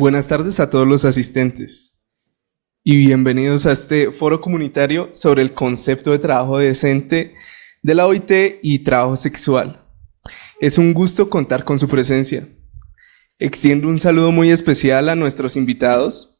Buenas tardes a todos los asistentes y bienvenidos a este foro comunitario sobre el concepto de trabajo decente de la OIT y trabajo sexual. Es un gusto contar con su presencia. Extiendo un saludo muy especial a nuestros invitados.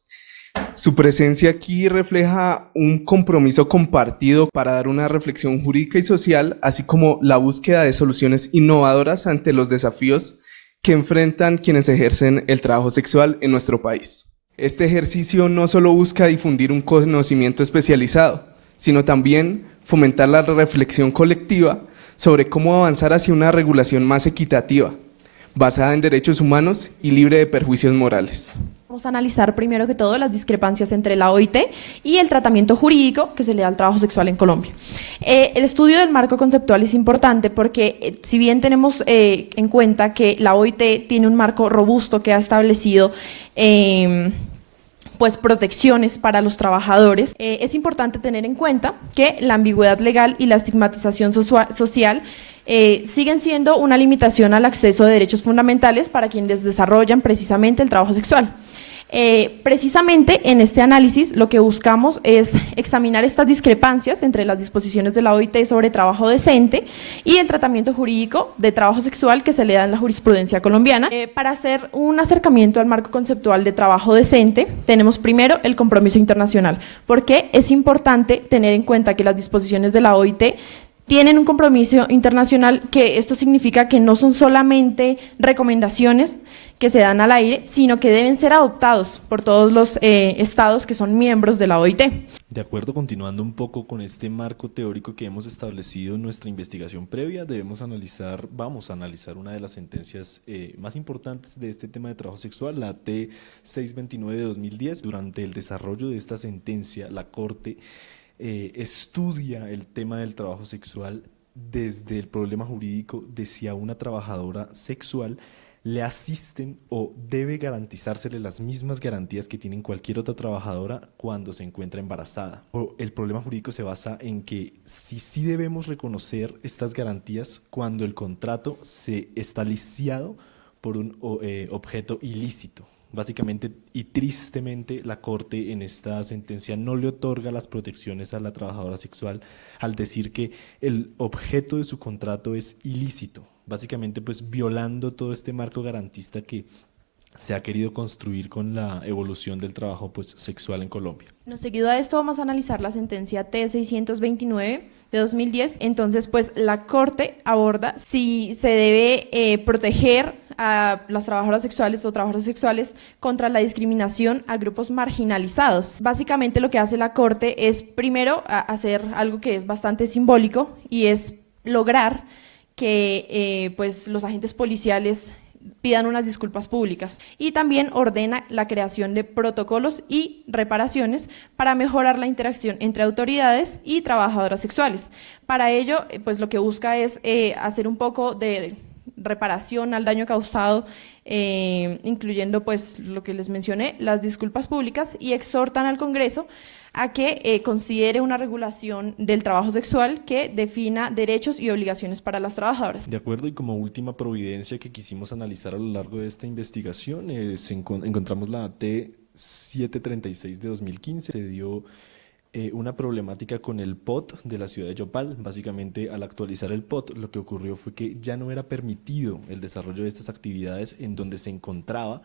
Su presencia aquí refleja un compromiso compartido para dar una reflexión jurídica y social, así como la búsqueda de soluciones innovadoras ante los desafíos que enfrentan quienes ejercen el trabajo sexual en nuestro país. Este ejercicio no solo busca difundir un conocimiento especializado, sino también fomentar la reflexión colectiva sobre cómo avanzar hacia una regulación más equitativa, basada en derechos humanos y libre de perjuicios morales. Vamos a analizar primero que todo las discrepancias entre la OIT y el tratamiento jurídico que se le da al trabajo sexual en Colombia. El estudio del marco conceptual es importante porque si bien tenemos en cuenta que la OIT tiene un marco robusto que ha establecido pues protecciones para los trabajadores, es importante tener en cuenta que la ambigüedad legal y la estigmatización social siguen siendo una limitación al acceso de derechos fundamentales para quienes desarrollan precisamente el trabajo sexual. Precisamente en este análisis lo que buscamos es examinar estas discrepancias entre las disposiciones de la OIT sobre trabajo decente y el tratamiento jurídico de trabajo sexual que se le da en la jurisprudencia colombiana. Para hacer un acercamiento al marco conceptual de trabajo decente, tenemos primero el compromiso internacional, porque es importante tener en cuenta que las disposiciones de la OIT tienen un compromiso internacional, que esto significa que no son solamente recomendaciones que se dan al aire, sino que deben ser adoptados por todos los estados que son miembros de la OIT. De acuerdo, continuando un poco con este marco teórico que hemos establecido en nuestra investigación previa, vamos a analizar una de las sentencias más importantes de este tema de trabajo sexual, la T-629 de 2010. Durante el desarrollo de esta sentencia, la Corte estudia el tema del trabajo sexual desde el problema jurídico de si a una trabajadora sexual le asisten o debe garantizársele las mismas garantías que tienen cualquier otra trabajadora cuando se encuentra embarazada. El problema jurídico se basa en que sí debemos reconocer estas garantías cuando el contrato se está lisiado por un objeto ilícito. Básicamente y tristemente, la Corte en esta sentencia no le otorga las protecciones a la trabajadora sexual al decir que el objeto de su contrato es ilícito, básicamente pues violando todo este marco garantista que se ha querido construir con la evolución del trabajo pues sexual en Colombia. Bueno, seguido a esto vamos a analizar la sentencia T-629 de 2010. Entonces, pues la Corte aborda si se debe proteger a las trabajadoras sexuales o trabajadores sexuales contra la discriminación a grupos marginalizados. Básicamente lo que hace la Corte es primero hacer algo que es bastante simbólico, y es lograr que pues los agentes policiales pidan unas disculpas públicas, y también ordena la creación de protocolos y reparaciones para mejorar la interacción entre autoridades y trabajadoras sexuales. Para ello, pues lo que busca es hacer un poco de reparación al daño causado, incluyendo pues lo que les mencioné, las disculpas públicas, y exhortan al Congreso a que considere una regulación del trabajo sexual que defina derechos y obligaciones para las trabajadoras. De acuerdo, y como última providencia que quisimos analizar a lo largo de esta investigación, encontramos la T-736 de 2015. Se dio una problemática con el POT de la ciudad de Yopal. Básicamente, al actualizar el POT, lo que ocurrió fue que ya no era permitido el desarrollo de estas actividades en donde se encontraba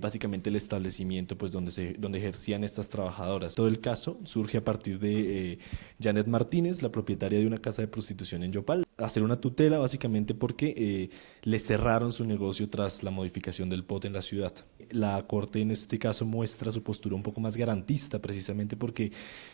básicamente el establecimiento pues donde ejercían estas trabajadoras. Todo el caso surge a partir de Janet Martínez, la propietaria de una casa de prostitución en Yopal, hacer una tutela básicamente porque le cerraron su negocio tras la modificación del POT en la ciudad. La Corte en este caso muestra su postura un poco más garantista, precisamente porque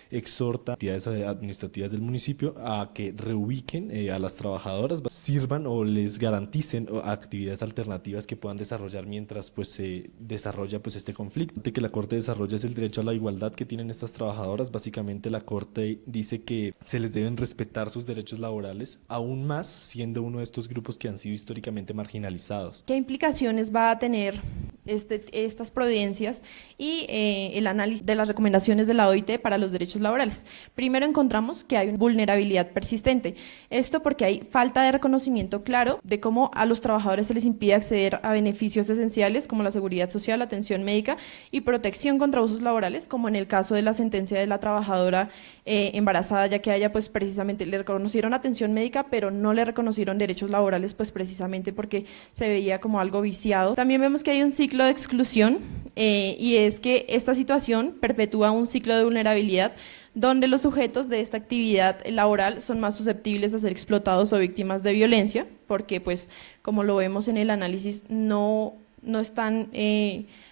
exhorta a entidades administrativas del municipio a que reubiquen a las trabajadoras, sirvan o les garanticen actividades alternativas que puedan desarrollar mientras pues se desarrolla pues este conflicto. Que la Corte desarrolla es el derecho a la igualdad que tienen estas trabajadoras. Básicamente la Corte dice que se les deben respetar sus derechos laborales, aún más siendo uno de estos grupos que han sido históricamente marginalizados. ¿Qué implicaciones va a tener estas providencias y el análisis de las recomendaciones de la OIT para los derechos laborales. Primero encontramos que hay una vulnerabilidad persistente. Esto porque hay falta de reconocimiento claro de cómo a los trabajadores se les impide acceder a beneficios esenciales como la seguridad social, atención médica y protección contra abusos laborales, como en el caso de la sentencia de la trabajadora embarazada, ya que a ella pues precisamente le reconocieron atención médica, pero no le reconocieron derechos laborales, pues precisamente porque se veía como algo viciado. También vemos que hay un ciclo de exclusión y es que esta situación perpetúa un ciclo de vulnerabilidad donde los sujetos de esta actividad laboral son más susceptibles a ser explotados o víctimas de violencia, porque pues como lo vemos en el análisis no están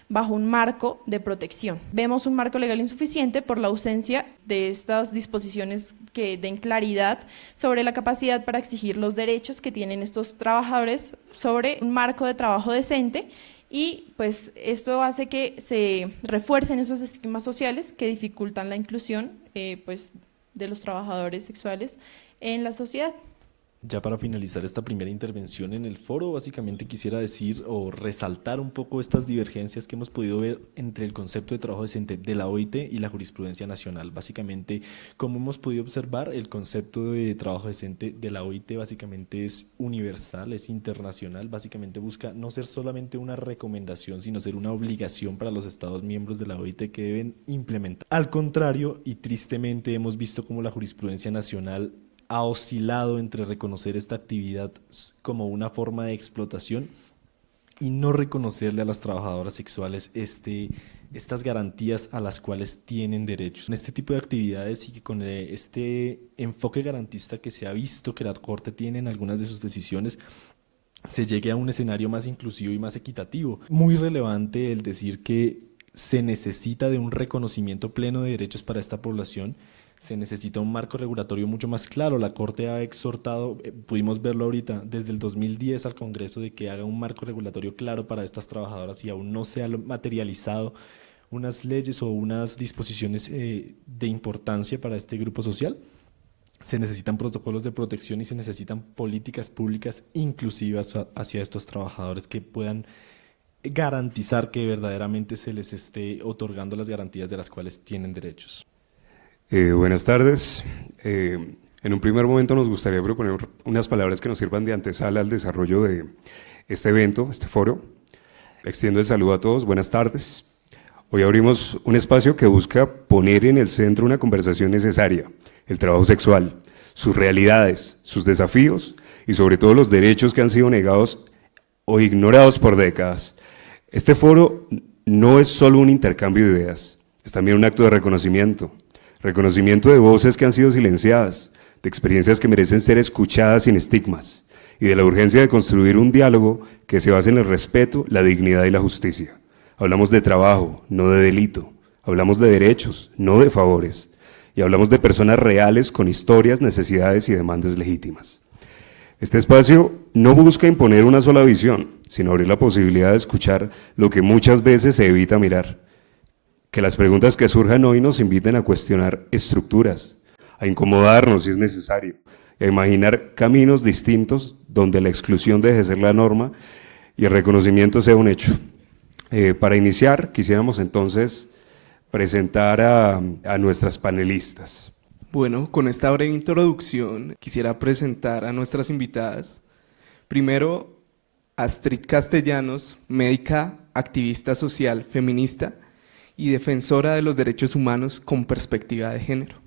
bajo un marco de protección. Vemos un marco legal insuficiente por la ausencia de estas disposiciones que den claridad sobre la capacidad para exigir los derechos que tienen estos trabajadores sobre un marco de trabajo decente. Y pues esto hace que se refuercen esos estigmas sociales que dificultan la inclusión pues, de los trabajadores sexuales en la sociedad. Ya para finalizar esta primera intervención en el foro, básicamente quisiera decir o resaltar un poco estas divergencias que hemos podido ver entre el concepto de trabajo decente de la OIT y la jurisprudencia nacional. Básicamente, como hemos podido observar, el concepto de trabajo decente de la OIT básicamente es universal, es internacional, básicamente busca no ser solamente una recomendación, sino ser una obligación para los Estados miembros de la OIT que deben implementar. Al contrario, y tristemente hemos visto cómo la jurisprudencia nacional ha oscilado entre reconocer esta actividad como una forma de explotación y no reconocerle a las trabajadoras sexuales estas garantías a las cuales tienen derechos. En este tipo de actividades y que con este enfoque garantista que se ha visto que la Corte tiene en algunas de sus decisiones, se llegue a un escenario más inclusivo y más equitativo. Muy relevante el decir que se necesita de un reconocimiento pleno de derechos para esta población. Se necesita un marco regulatorio mucho más claro. La Corte ha exhortado, pudimos verlo ahorita, desde el 2010 al Congreso de que haga un marco regulatorio claro para estas trabajadoras y aún no se ha materializado unas leyes o unas disposiciones de importancia para este grupo social. Se necesitan protocolos de protección y se necesitan políticas públicas inclusivas hacia estos trabajadores que puedan garantizar que verdaderamente se les esté otorgando las garantías de las cuales tienen derechos. Buenas tardes. En un primer momento nos gustaría proponer unas palabras que nos sirvan de antesala al desarrollo de este evento, este foro. Extiendo el saludo a todos, buenas tardes. Hoy abrimos un espacio que busca poner en el centro una conversación necesaria, el trabajo sexual, sus realidades, sus desafíos y sobre todo los derechos que han sido negados o ignorados por décadas. Este foro no es solo un intercambio de ideas, es también un acto de reconocimiento de voces que han sido silenciadas, de experiencias que merecen ser escuchadas sin estigmas y de la urgencia de construir un diálogo que se base en el respeto, la dignidad y la justicia. Hablamos de trabajo, no de delito, hablamos de derechos, no de favores, y hablamos de personas reales con historias, necesidades y demandas legítimas. Este espacio no busca imponer una sola visión, sino abrir la posibilidad de escuchar lo que muchas veces se evita mirar. Que las preguntas que surjan hoy nos inviten a cuestionar estructuras, a incomodarnos si es necesario, a imaginar caminos distintos donde la exclusión deje de ser la norma y el reconocimiento sea un hecho. Para iniciar, quisiéramos entonces presentar a nuestras panelistas. Bueno, con esta breve introducción quisiera presentar a nuestras invitadas. Primero, Astrid Castellanos, médica, activista social, feminista y defensora de los derechos humanos con perspectiva de género.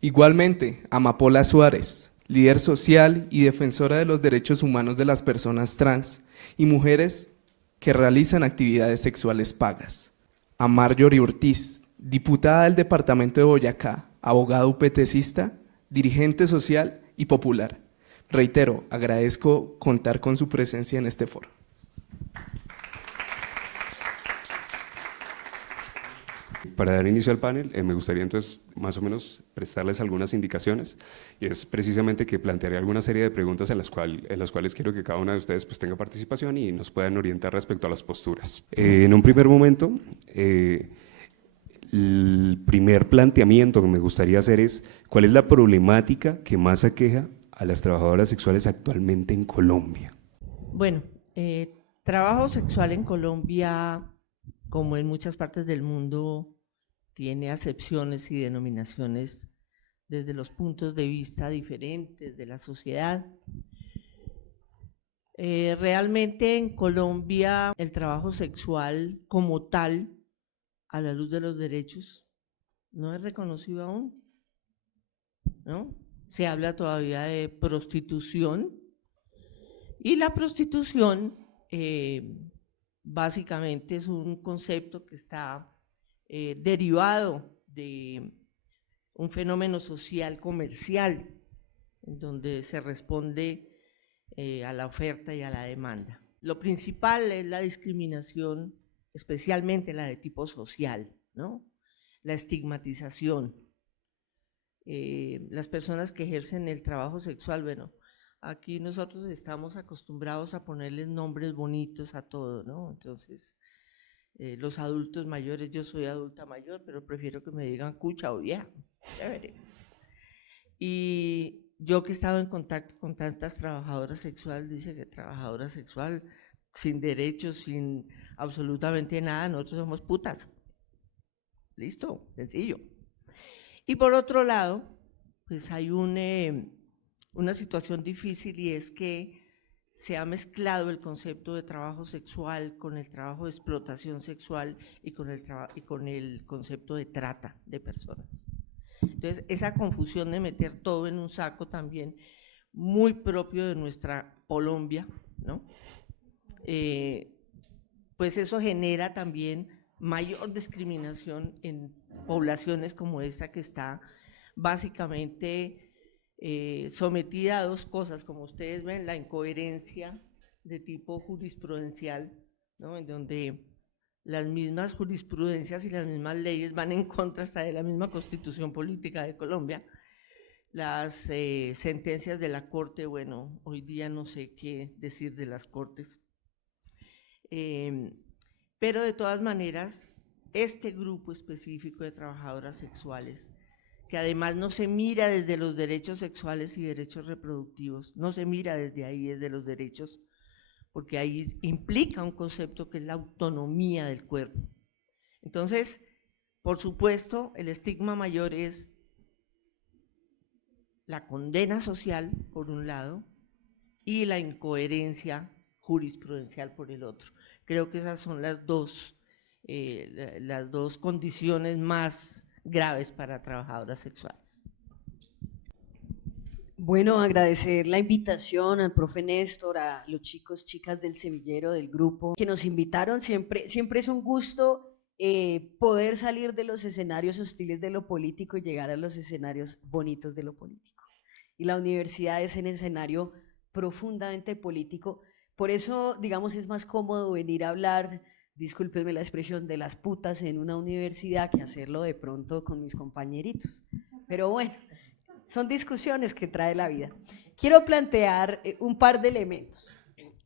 Igualmente, Amapola Suárez, líder social y defensora de los derechos humanos de las personas trans y mujeres que realizan actividades sexuales pagas. A Marjorie Ortiz, diputada del departamento de Boyacá, abogada UPTcista, dirigente social y popular. Reitero, agradezco contar con su presencia en este foro. Para dar inicio al panel, me gustaría entonces más o menos prestarles algunas indicaciones, y es precisamente que plantearé alguna serie de preguntas en las cuales quiero que cada una de ustedes pues tenga participación y nos puedan orientar respecto a las posturas. En un primer momento, el primer planteamiento que me gustaría hacer es ¿cuál es la problemática que más aqueja a las trabajadoras sexuales actualmente en Colombia? Bueno, Trabajo sexual en Colombia, como en muchas partes del mundo, tiene acepciones y denominaciones desde los puntos de vista diferentes de la sociedad. Realmente en Colombia el trabajo sexual como tal, a la luz de los derechos, no es reconocido aún, ¿no? Se habla todavía de prostitución, y la prostitución básicamente es un concepto que está derivado de un fenómeno social comercial, en donde se responde a la oferta y a la demanda. Lo principal es la discriminación, especialmente la de tipo social, ¿no? La estigmatización. Las personas que ejercen el trabajo sexual, bueno, aquí nosotros estamos acostumbrados a ponerles nombres bonitos a todo, ¿no? Entonces, los adultos mayores, yo soy adulta mayor, pero prefiero que me digan cucha o vieja. Y yo que he estado en contacto con tantas trabajadoras sexuales, dice que trabajadora sexual sin derechos, sin absolutamente nada, nosotros somos putas. Listo, sencillo. Y por otro lado, pues hay una situación difícil, y es que se ha mezclado el concepto de trabajo sexual con el trabajo de explotación sexual y con el concepto de trata de personas. Entonces, esa confusión de meter todo en un saco también muy propio de nuestra Colombia, ¿no? Pues eso genera también mayor discriminación en poblaciones como esta, que está básicamente sometida a dos cosas, como ustedes ven, la incoherencia de tipo jurisprudencial, ¿no? En donde las mismas jurisprudencias y las mismas leyes van en contra hasta de la misma Constitución Política de Colombia. Las sentencias de la Corte, bueno, hoy día no sé qué decir de las Cortes, pero de todas maneras, este grupo específico de trabajadoras sexuales, que además no se mira desde los derechos sexuales y derechos reproductivos, no se mira desde ahí, desde los derechos, porque ahí implica un concepto que es la autonomía del cuerpo. Entonces, por supuesto, el estigma mayor es la condena social, por un lado, y la incoherencia jurisprudencial por el otro. Creo que esas son las dos condiciones más graves para trabajadoras sexuales. Bueno, agradecer la invitación al profe Néstor, a los chicos, chicas del semillero, del grupo, que nos invitaron. Siempre es un gusto poder salir de los escenarios hostiles de lo político y llegar a los escenarios bonitos de lo político. Y la universidad es un escenario profundamente político. Por eso, digamos, es más cómodo venir a hablar, discúlpenme la expresión, de las putas en una universidad que hacerlo de pronto con mis compañeritos. Pero bueno, son discusiones que trae la vida. Quiero plantear un par de elementos.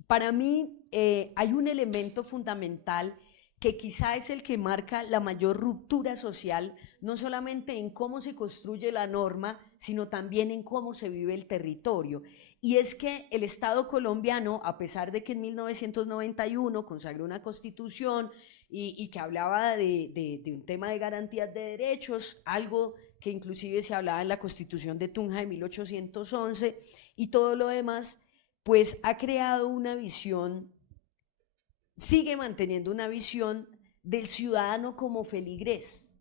Para mí hay un elemento fundamental que quizá es el que marca la mayor ruptura social, no solamente en cómo se construye la norma, sino también en cómo se vive el territorio. Y es que el Estado colombiano, a pesar de que en 1991 consagró una constitución y que hablaba de un tema de garantías de derechos, algo que inclusive se hablaba en la Constitución de Tunja de 1811 y todo lo demás, pues ha creado una visión, sigue manteniendo una visión del ciudadano como feligrés,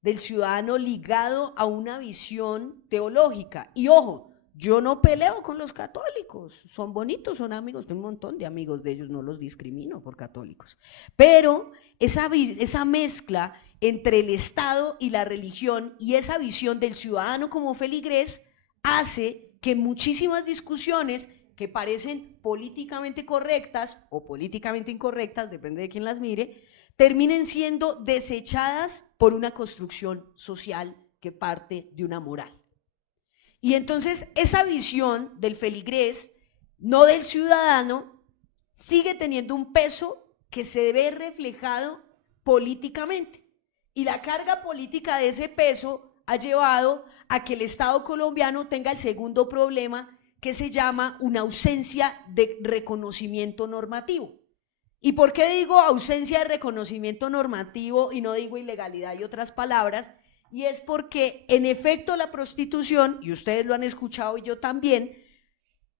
del ciudadano ligado a una visión teológica. Y ojo, yo no peleo con los católicos, son bonitos, son amigos, tengo un montón de amigos de ellos, no los discrimino por católicos, pero esa mezcla entre el Estado y la religión y esa visión del ciudadano como feligrés hace que muchísimas discusiones que parecen políticamente correctas o políticamente incorrectas, depende de quién las mire, terminen siendo desechadas por una construcción social que parte de una moral. Y entonces esa visión del feligrés, no del ciudadano, sigue teniendo un peso que se ve reflejado políticamente. Y la carga política de ese peso ha llevado a que el Estado colombiano tenga el segundo problema, que se llama una ausencia de reconocimiento normativo. ¿Y por qué digo ausencia de reconocimiento normativo y no digo ilegalidad y otras palabras? Y es porque, en efecto, la prostitución, y ustedes lo han escuchado y yo también,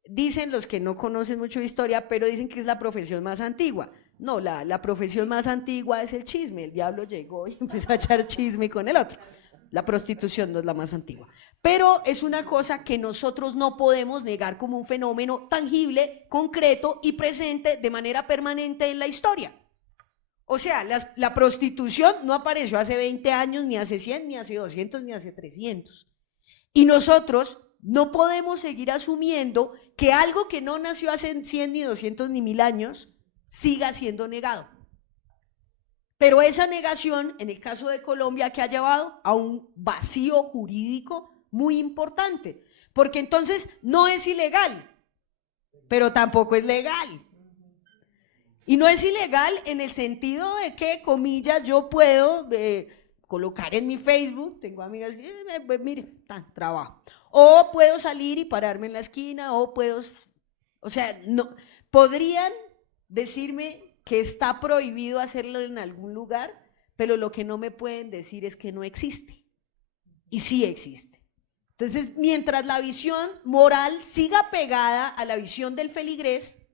dicen los que no conocen mucho de historia, pero dicen que es la profesión más antigua. No, la profesión más antigua es el chisme. El diablo llegó y empezó a echar chisme con el otro. La prostitución no es la más antigua. Pero es una cosa que nosotros no podemos negar como un fenómeno tangible, concreto y presente de manera permanente en la historia. O sea, la prostitución no apareció hace 20 años, ni hace 100, ni hace 200, ni hace 300. Y nosotros no podemos seguir asumiendo que algo que no nació hace 100, ni 200, ni 1000 años siga siendo negado. Pero esa negación, en el caso de Colombia, que ha llevado a un vacío jurídico muy importante, porque entonces no es ilegal, pero tampoco es legal. Y no es ilegal en el sentido de que, comillas, yo puedo colocar en mi Facebook, tengo amigas que, mire, trabajo, o puedo salir y pararme en la esquina, o puedo, o sea, no, podrían decirme que está prohibido hacerlo en algún lugar, pero lo que no me pueden decir es que no existe, y sí existe. Entonces, mientras la visión moral siga pegada a la visión del feligrés,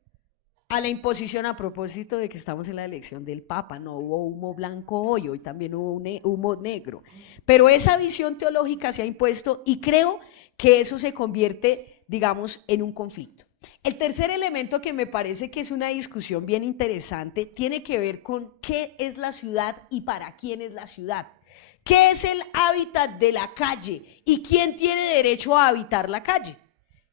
a la imposición, a propósito de que estamos en la elección del Papa, no hubo humo blanco hoy también hubo humo negro, pero esa visión teológica se ha impuesto y creo que eso se convierte, digamos, en un conflicto. El tercer elemento que me parece que es una discusión bien interesante tiene que ver con qué es la ciudad y para quién es la ciudad. ¿Qué es el hábitat de la calle y quién tiene derecho a habitar la calle?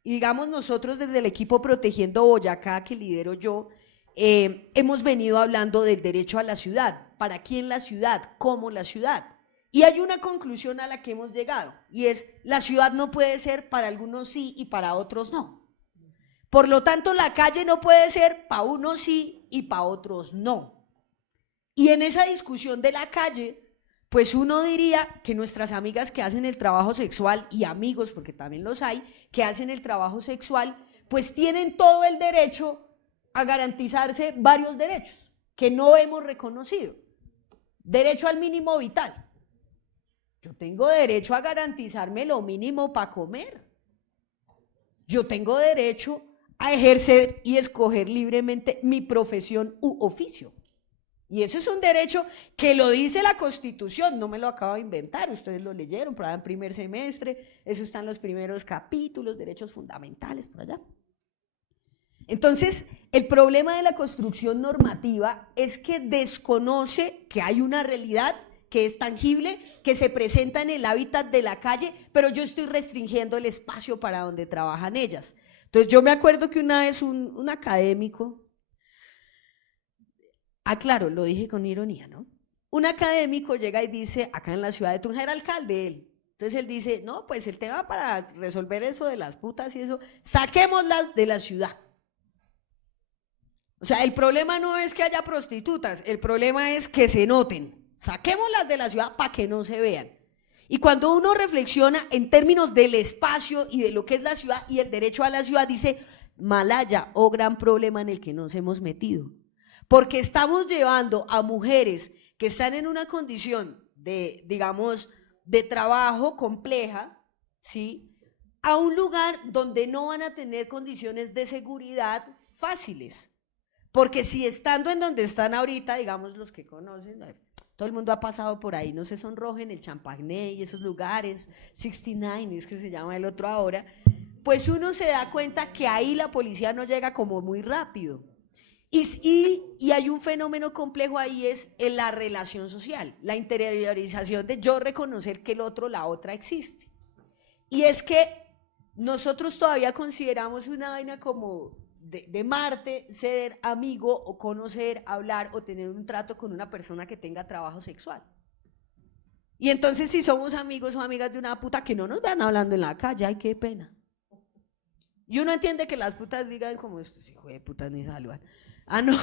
Y digamos, nosotros desde el equipo Protegiendo Boyacá, que lidero yo, hemos venido hablando del derecho a la ciudad, para quién la ciudad, cómo la ciudad. Y hay una conclusión a la que hemos llegado, y es, la ciudad no puede ser para algunos sí y para otros no. Por lo tanto, la calle no puede ser para unos sí y para otros no. Y en esa discusión de la calle, pues uno diría que nuestras amigas que hacen el trabajo sexual, y amigos, porque también los hay, que hacen el trabajo sexual, pues tienen todo el derecho a garantizarse varios derechos que no hemos reconocido. Derecho al mínimo vital. Yo tengo derecho a garantizarme lo mínimo para comer. Yo tengo derecho a ejercer y escoger libremente mi profesión u oficio. Y eso es un derecho que lo dice la Constitución, no me lo acabo de inventar, ustedes lo leyeron por allá en primer semestre, eso está en los primeros capítulos, derechos fundamentales por allá. Entonces, el problema de la construcción normativa es que desconoce que hay una realidad que es tangible, que se presenta en el hábitat de la calle, pero yo estoy restringiendo el espacio para donde trabajan ellas. Entonces, yo me acuerdo que una vez un académico, claro, lo dije con ironía, ¿no? Un académico llega y dice, acá en la ciudad de Tunja era alcalde él, entonces él dice, no, pues el tema para resolver eso de las putas y eso, saquémoslas de la ciudad. O sea, el problema no es que haya prostitutas, el problema es que se noten, saquémoslas de la ciudad para que no se vean. Y cuando uno reflexiona en términos del espacio y de lo que es la ciudad y el derecho a la ciudad, dice, malaya, gran problema en el que nos hemos metido. Porque estamos llevando a mujeres que están en una condición de, digamos, de trabajo compleja, ¿sí?, a un lugar donde no van a tener condiciones de seguridad fáciles. Porque si estando en donde están ahorita, digamos los que conocen, todo el mundo ha pasado por ahí, no se sonrojen, el Champagne y esos lugares, 69 es que se llama el otro ahora, pues uno se da cuenta que ahí la policía no llega como muy rápido. Y hay un fenómeno complejo ahí, es en la relación social, la interiorización de yo reconocer que el otro, la otra existe. Y es que nosotros todavía consideramos una vaina como de Marte ser amigo o conocer, hablar o tener un trato con una persona que tenga trabajo sexual. Y entonces si somos amigos o amigas de una puta, que no nos vean hablando en la calle, ay, qué pena. Y uno entiende que las putas digan como estos hijos de putas ni saludan. No,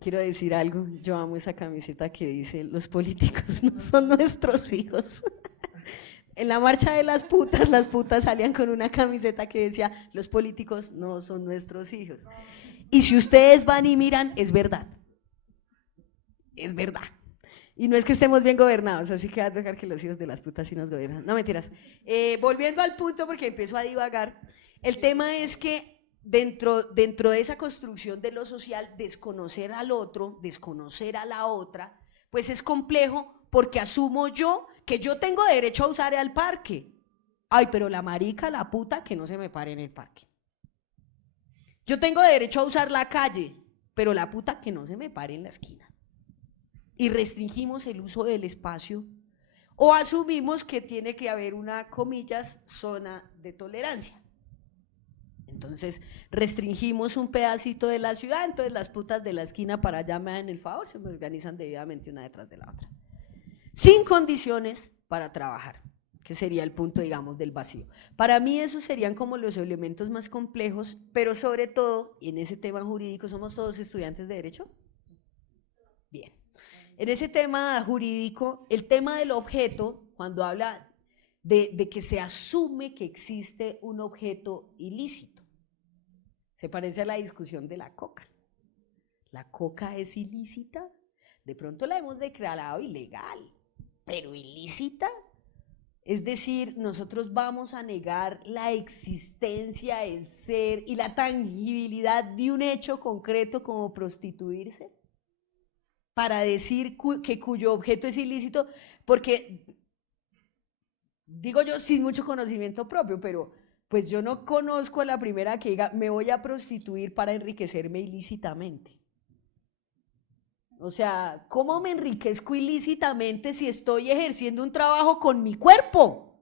quiero decir algo, yo amo esa camiseta que dice, los políticos no son nuestros hijos. En la marcha de las putas salían con una camiseta que decía, los políticos no son nuestros hijos. Y si ustedes van y miran, es verdad. Es verdad. Y no es que estemos bien gobernados, así que vas a dejar que los hijos de las putas sí nos gobiernan. No, mentiras. Volviendo al punto, porque empiezo a divagar, el tema es que dentro de esa construcción de lo social, desconocer al otro, desconocer a la otra, pues es complejo porque asumo yo que yo tengo derecho a usar el parque. Ay, pero la marica, la puta, que no se me pare en el parque. Yo tengo derecho a usar la calle, pero la puta que no se me pare en la esquina. Y restringimos el uso del espacio o asumimos que tiene que haber una, comillas, zona de tolerancia. Entonces restringimos un pedacito de la ciudad, entonces las putas de la esquina para allá me hacen el favor, se me organizan debidamente una detrás de la otra. Sin condiciones para trabajar, que sería el punto, digamos, del vacío. Para mí esos serían como los elementos más complejos, pero sobre todo, en ese tema jurídico, ¿somos todos estudiantes de Derecho? Bien. En ese tema jurídico, el tema del objeto, cuando habla de que se asume que existe un objeto ilícito, se parece a la discusión de la coca. ¿La coca es ilícita? De pronto la hemos declarado ilegal, pero ilícita. Es decir, nosotros vamos a negar la existencia, el ser y la tangibilidad de un hecho concreto como prostituirse, para decir que cuyo objeto es ilícito, porque, digo yo sin mucho conocimiento propio, pero pues yo no conozco a la primera que diga, me voy a prostituir para enriquecerme ilícitamente. O sea, ¿cómo me enriquezco ilícitamente si estoy ejerciendo un trabajo con mi cuerpo?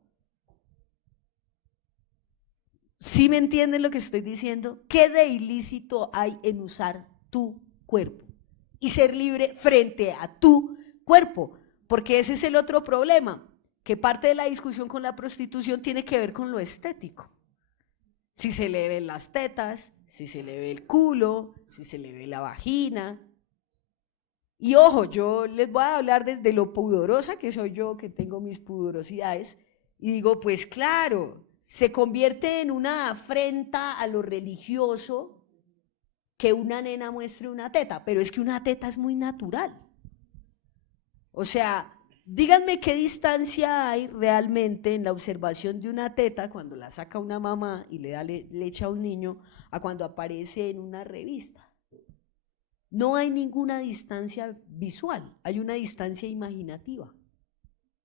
¿Sí me entienden lo que estoy diciendo? ¿Qué de ilícito hay en usar tu cuerpo y ser libre frente a tu cuerpo? Porque ese es el otro problema, que parte de la discusión con la prostitución tiene que ver con lo estético. Si se le ven las tetas, si se le ve el culo, si se le ve la vagina. Y ojo, yo les voy a hablar desde lo pudorosa que soy yo, que tengo mis pudorosidades, y digo, pues claro, se convierte en una afrenta a lo religioso que una nena muestre una teta, pero es que una teta es muy natural. O sea, díganme qué distancia hay realmente en la observación de una teta cuando la saca una mamá y le da leche a un niño a cuando aparece en una revista. No hay ninguna distancia visual, hay una distancia imaginativa.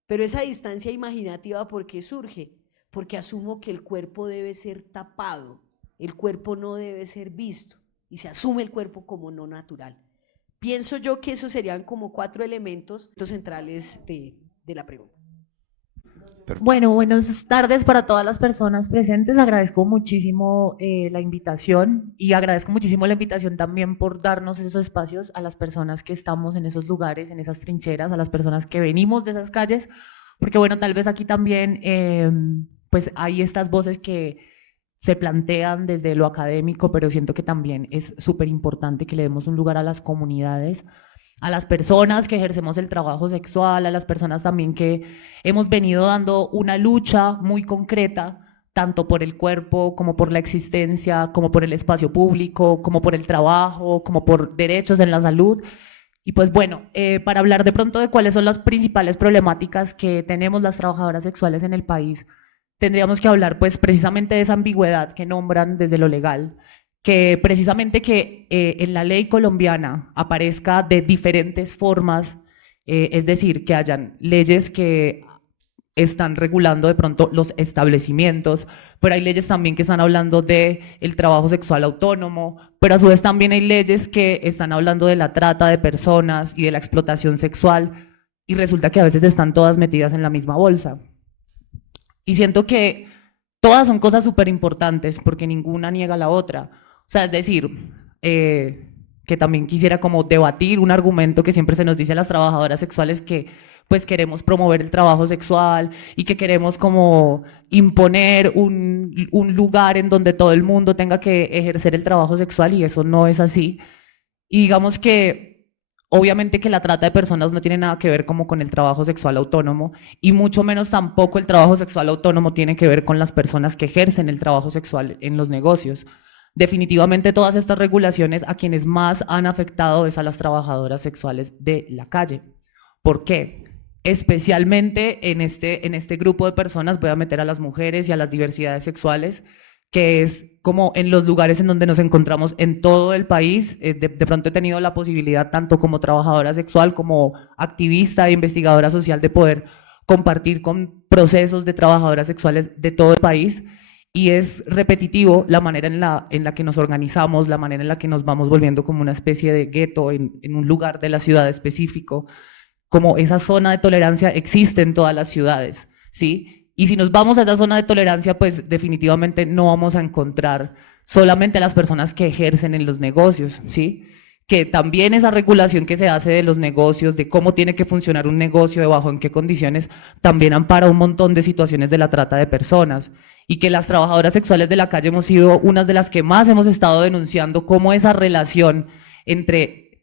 Pero esa distancia imaginativa, ¿por qué surge? Porque asumo que el cuerpo debe ser tapado, el cuerpo no debe ser visto y se asume el cuerpo como no natural. Pienso yo que esos serían como 4 elementos centrales de la pregunta. Bueno, buenas tardes para todas las personas presentes. Agradezco muchísimo la invitación y agradezco muchísimo la invitación también por darnos esos espacios a las personas que estamos en esos lugares, en esas trincheras, a las personas que venimos de esas calles, porque bueno, tal vez aquí también pues hay estas voces que se plantean desde lo académico, pero siento que también es súper importante que le demos un lugar a las comunidades, a las personas que ejercemos el trabajo sexual, a las personas también que hemos venido dando una lucha muy concreta, tanto por el cuerpo, como por la existencia, como por el espacio público, como por el trabajo, como por derechos en la salud. Y pues bueno, para hablar de pronto de cuáles son las principales problemáticas que tenemos las trabajadoras sexuales en el país, tendríamos que hablar pues precisamente de esa ambigüedad que nombran desde lo legal, que precisamente que en la ley colombiana aparezca de diferentes formas, es decir, que hayan leyes que están regulando de pronto los establecimientos, pero hay leyes también que están hablando de el trabajo sexual autónomo, pero a su vez también hay leyes que están hablando de la trata de personas y de la explotación sexual, y resulta que a veces están todas metidas en la misma bolsa. Y siento que todas son cosas súper importantes porque ninguna niega a la otra. O sea, es decir, que también quisiera como debatir un argumento que siempre se nos dice a las trabajadoras sexuales que pues queremos promover el trabajo sexual y que queremos como imponer un lugar en donde todo el mundo tenga que ejercer el trabajo sexual, y eso no es así. Y digamos que obviamente que la trata de personas no tiene nada que ver como con el trabajo sexual autónomo, y mucho menos tampoco el trabajo sexual autónomo tiene que ver con las personas que ejercen el trabajo sexual en los negocios. Definitivamente todas estas regulaciones a quienes más han afectado es a las trabajadoras sexuales de la calle. ¿Por qué? Especialmente en este grupo de personas voy a meter a las mujeres y a las diversidades sexuales, que es como en los lugares en donde nos encontramos en todo el país. De pronto he tenido la posibilidad, tanto como trabajadora sexual, como activista e investigadora social, de poder compartir con procesos de trabajadoras sexuales de todo el país, y es repetitivo la manera en la que nos organizamos, la manera en la que nos vamos volviendo como una especie de gueto en un lugar de la ciudad específico, como esa zona de tolerancia existe en todas las ciudades, ¿sí? Y si nos vamos a esa zona de tolerancia, pues definitivamente no vamos a encontrar solamente a las personas que ejercen en los negocios, ¿sí? Que también esa regulación que se hace de los negocios, de cómo tiene que funcionar un negocio, de bajo en qué condiciones, también ampara un montón de situaciones de la trata de personas, y que las trabajadoras sexuales de la calle hemos sido unas de las que más hemos estado denunciando cómo esa relación entre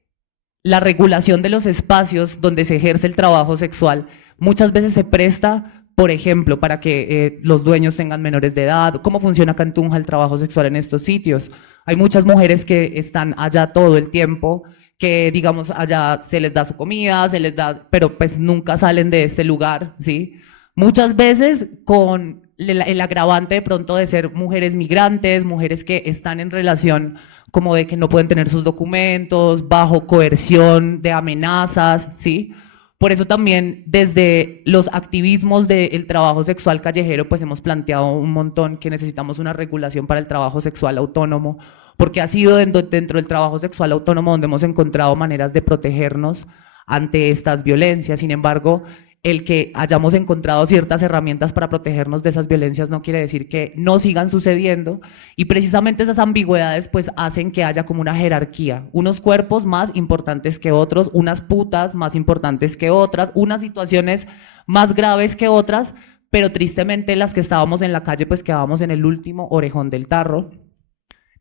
la regulación de los espacios donde se ejerce el trabajo sexual muchas veces se presta, por ejemplo, para que los dueños tengan menores de edad. ¿Cómo funciona acá en Tunja el trabajo sexual en estos sitios? Hay muchas mujeres que están allá todo el tiempo, que digamos allá se les da su comida, se les da, pero pues nunca salen de este lugar, ¿sí? Muchas veces con el agravante de pronto de ser mujeres migrantes, mujeres que están en relación como de que no pueden tener sus documentos, bajo coerción de amenazas, ¿sí? Por eso también desde los activismos del trabajo sexual callejero pues hemos planteado un montón que necesitamos una regulación para el trabajo sexual autónomo, porque ha sido dentro del trabajo sexual autónomo donde hemos encontrado maneras de protegernos ante estas violencias. Sin embargo, el que hayamos encontrado ciertas herramientas para protegernos de esas violencias no quiere decir que no sigan sucediendo, y precisamente esas ambigüedades pues hacen que haya como una jerarquía, unos cuerpos más importantes que otros, unas putas más importantes que otras, unas situaciones más graves que otras, pero tristemente las que estábamos en la calle pues quedábamos en el último orejón del tarro,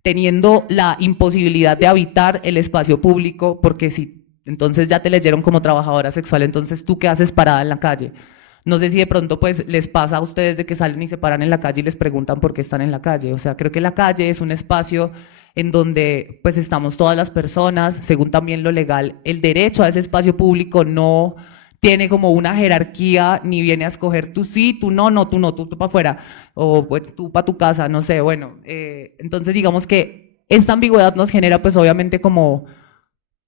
teniendo la imposibilidad de habitar el espacio público, porque si entonces ya te leyeron como trabajadora sexual, entonces ¿tú qué haces parada en la calle? No sé si de pronto pues les pasa a ustedes de que salen y se paran en la calle y les preguntan por qué están en la calle. O sea, creo que la calle es un espacio en donde pues estamos todas las personas, según también lo legal. El derecho a ese espacio público no tiene como una jerarquía, ni viene a escoger tú sí, tú no, tú para afuera, o bueno, tú para tu casa, no sé, bueno. Entonces digamos que esta ambigüedad nos genera pues obviamente como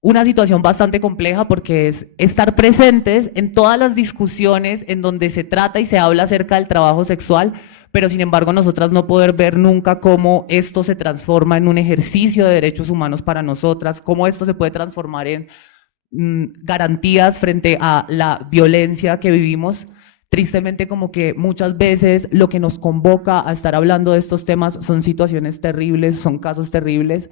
una situación bastante compleja, porque es estar presentes en todas las discusiones en donde se trata y se habla acerca del trabajo sexual, pero sin embargo nosotras no poder ver nunca cómo esto se transforma en un ejercicio de derechos humanos para nosotras, cómo esto se puede transformar en garantías frente a la violencia que vivimos. Tristemente, como que muchas veces lo que nos convoca a estar hablando de estos temas son situaciones terribles, son casos terribles,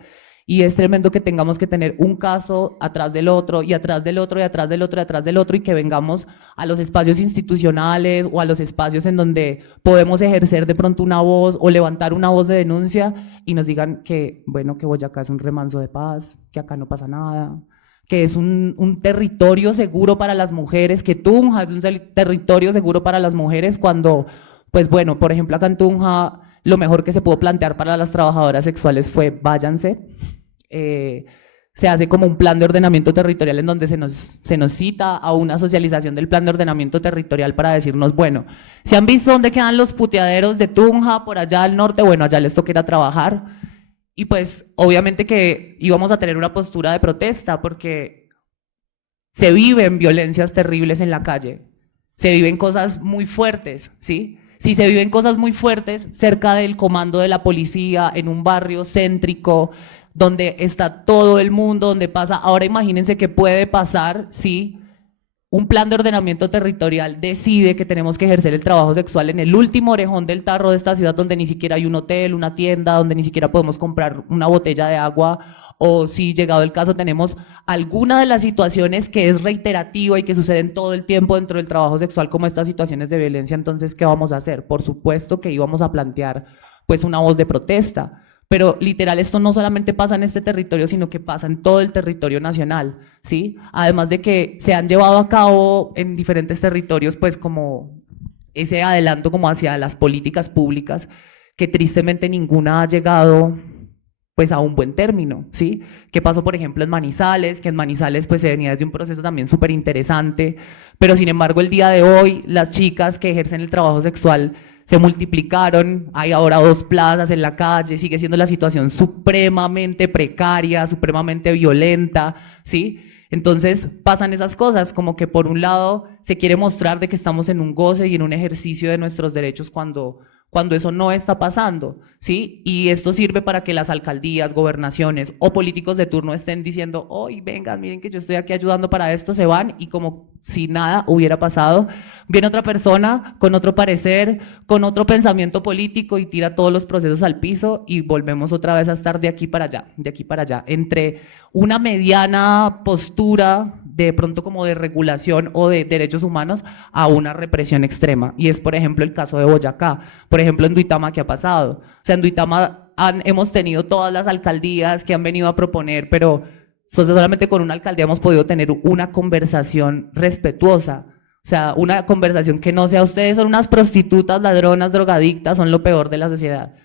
y es tremendo que tengamos que tener un caso atrás del otro, y atrás del otro, y atrás del otro, y atrás del otro, y que vengamos a los espacios institucionales o a los espacios en donde podemos ejercer de pronto una voz o levantar una voz de denuncia y nos digan que, bueno, que Boyacá es un remanso de paz, que acá no pasa nada, que es un territorio seguro para las mujeres, que Tunja es un territorio seguro para las mujeres, cuando, pues bueno, por ejemplo, acá en Tunja lo mejor que se pudo plantear para las trabajadoras sexuales fue váyanse. Se hace como un plan de ordenamiento territorial en donde se nos cita a una socialización del plan de ordenamiento territorial para decirnos, bueno, si han visto dónde quedan los puteaderos de Tunja, por allá al norte, bueno, allá les toca ir a trabajar. Y pues obviamente que íbamos a tener una postura de protesta, porque se viven violencias terribles en la calle, se viven cosas muy fuertes, ¿sí? Si se viven cosas muy fuertes cerca del comando de la policía, en un barrio céntrico, donde está todo el mundo, donde pasa, ahora imagínense qué puede pasar si un plan de ordenamiento territorial decide que tenemos que ejercer el trabajo sexual en el último orejón del tarro de esta ciudad, donde ni siquiera hay un hotel, una tienda, donde ni siquiera podemos comprar una botella de agua, o si llegado el caso tenemos alguna de las situaciones que es reiterativa y que suceden todo el tiempo dentro del trabajo sexual, como estas situaciones de violencia. Entonces, ¿qué vamos a hacer? Por supuesto que íbamos a plantear pues una voz de protesta. Pero literal, esto no solamente pasa en este territorio, sino que pasa en todo el territorio nacional, ¿sí? Además de que se han llevado a cabo en diferentes territorios, pues como ese adelanto como hacia las políticas públicas, que tristemente ninguna ha llegado pues a un buen término, ¿sí? ¿Qué pasó, por ejemplo, en Manizales? Que en Manizales pues se venía desde un proceso también súper interesante, pero sin embargo el día de hoy las chicas que ejercen el trabajo sexual se multiplicaron, hay ahora 2 plazas en la calle, sigue siendo la situación supremamente precaria, supremamente violenta, ¿sí? Entonces pasan esas cosas, como que por un lado se quiere mostrar de que estamos en un goce y en un ejercicio de nuestros derechos cuando eso no está pasando, ¿sí? Y esto sirve para que las alcaldías, gobernaciones o políticos de turno estén diciendo, hoy vengan, miren que yo estoy aquí ayudando para esto, se van y como si nada hubiera pasado, viene otra persona con otro parecer, con otro pensamiento político y tira todos los procesos al piso y volvemos otra vez a estar de aquí para allá, entre una mediana postura de pronto como de regulación o de derechos humanos a una represión extrema. Y es, por ejemplo, el caso de Boyacá. Por ejemplo, en Duitama, ¿qué ha pasado? O sea, en Duitama hemos tenido todas las alcaldías que han venido a proponer, pero solamente con una alcaldía hemos podido tener una conversación respetuosa. O sea, una conversación que no sea ustedes son unas prostitutas, ladronas, drogadictas, son lo peor de la sociedad.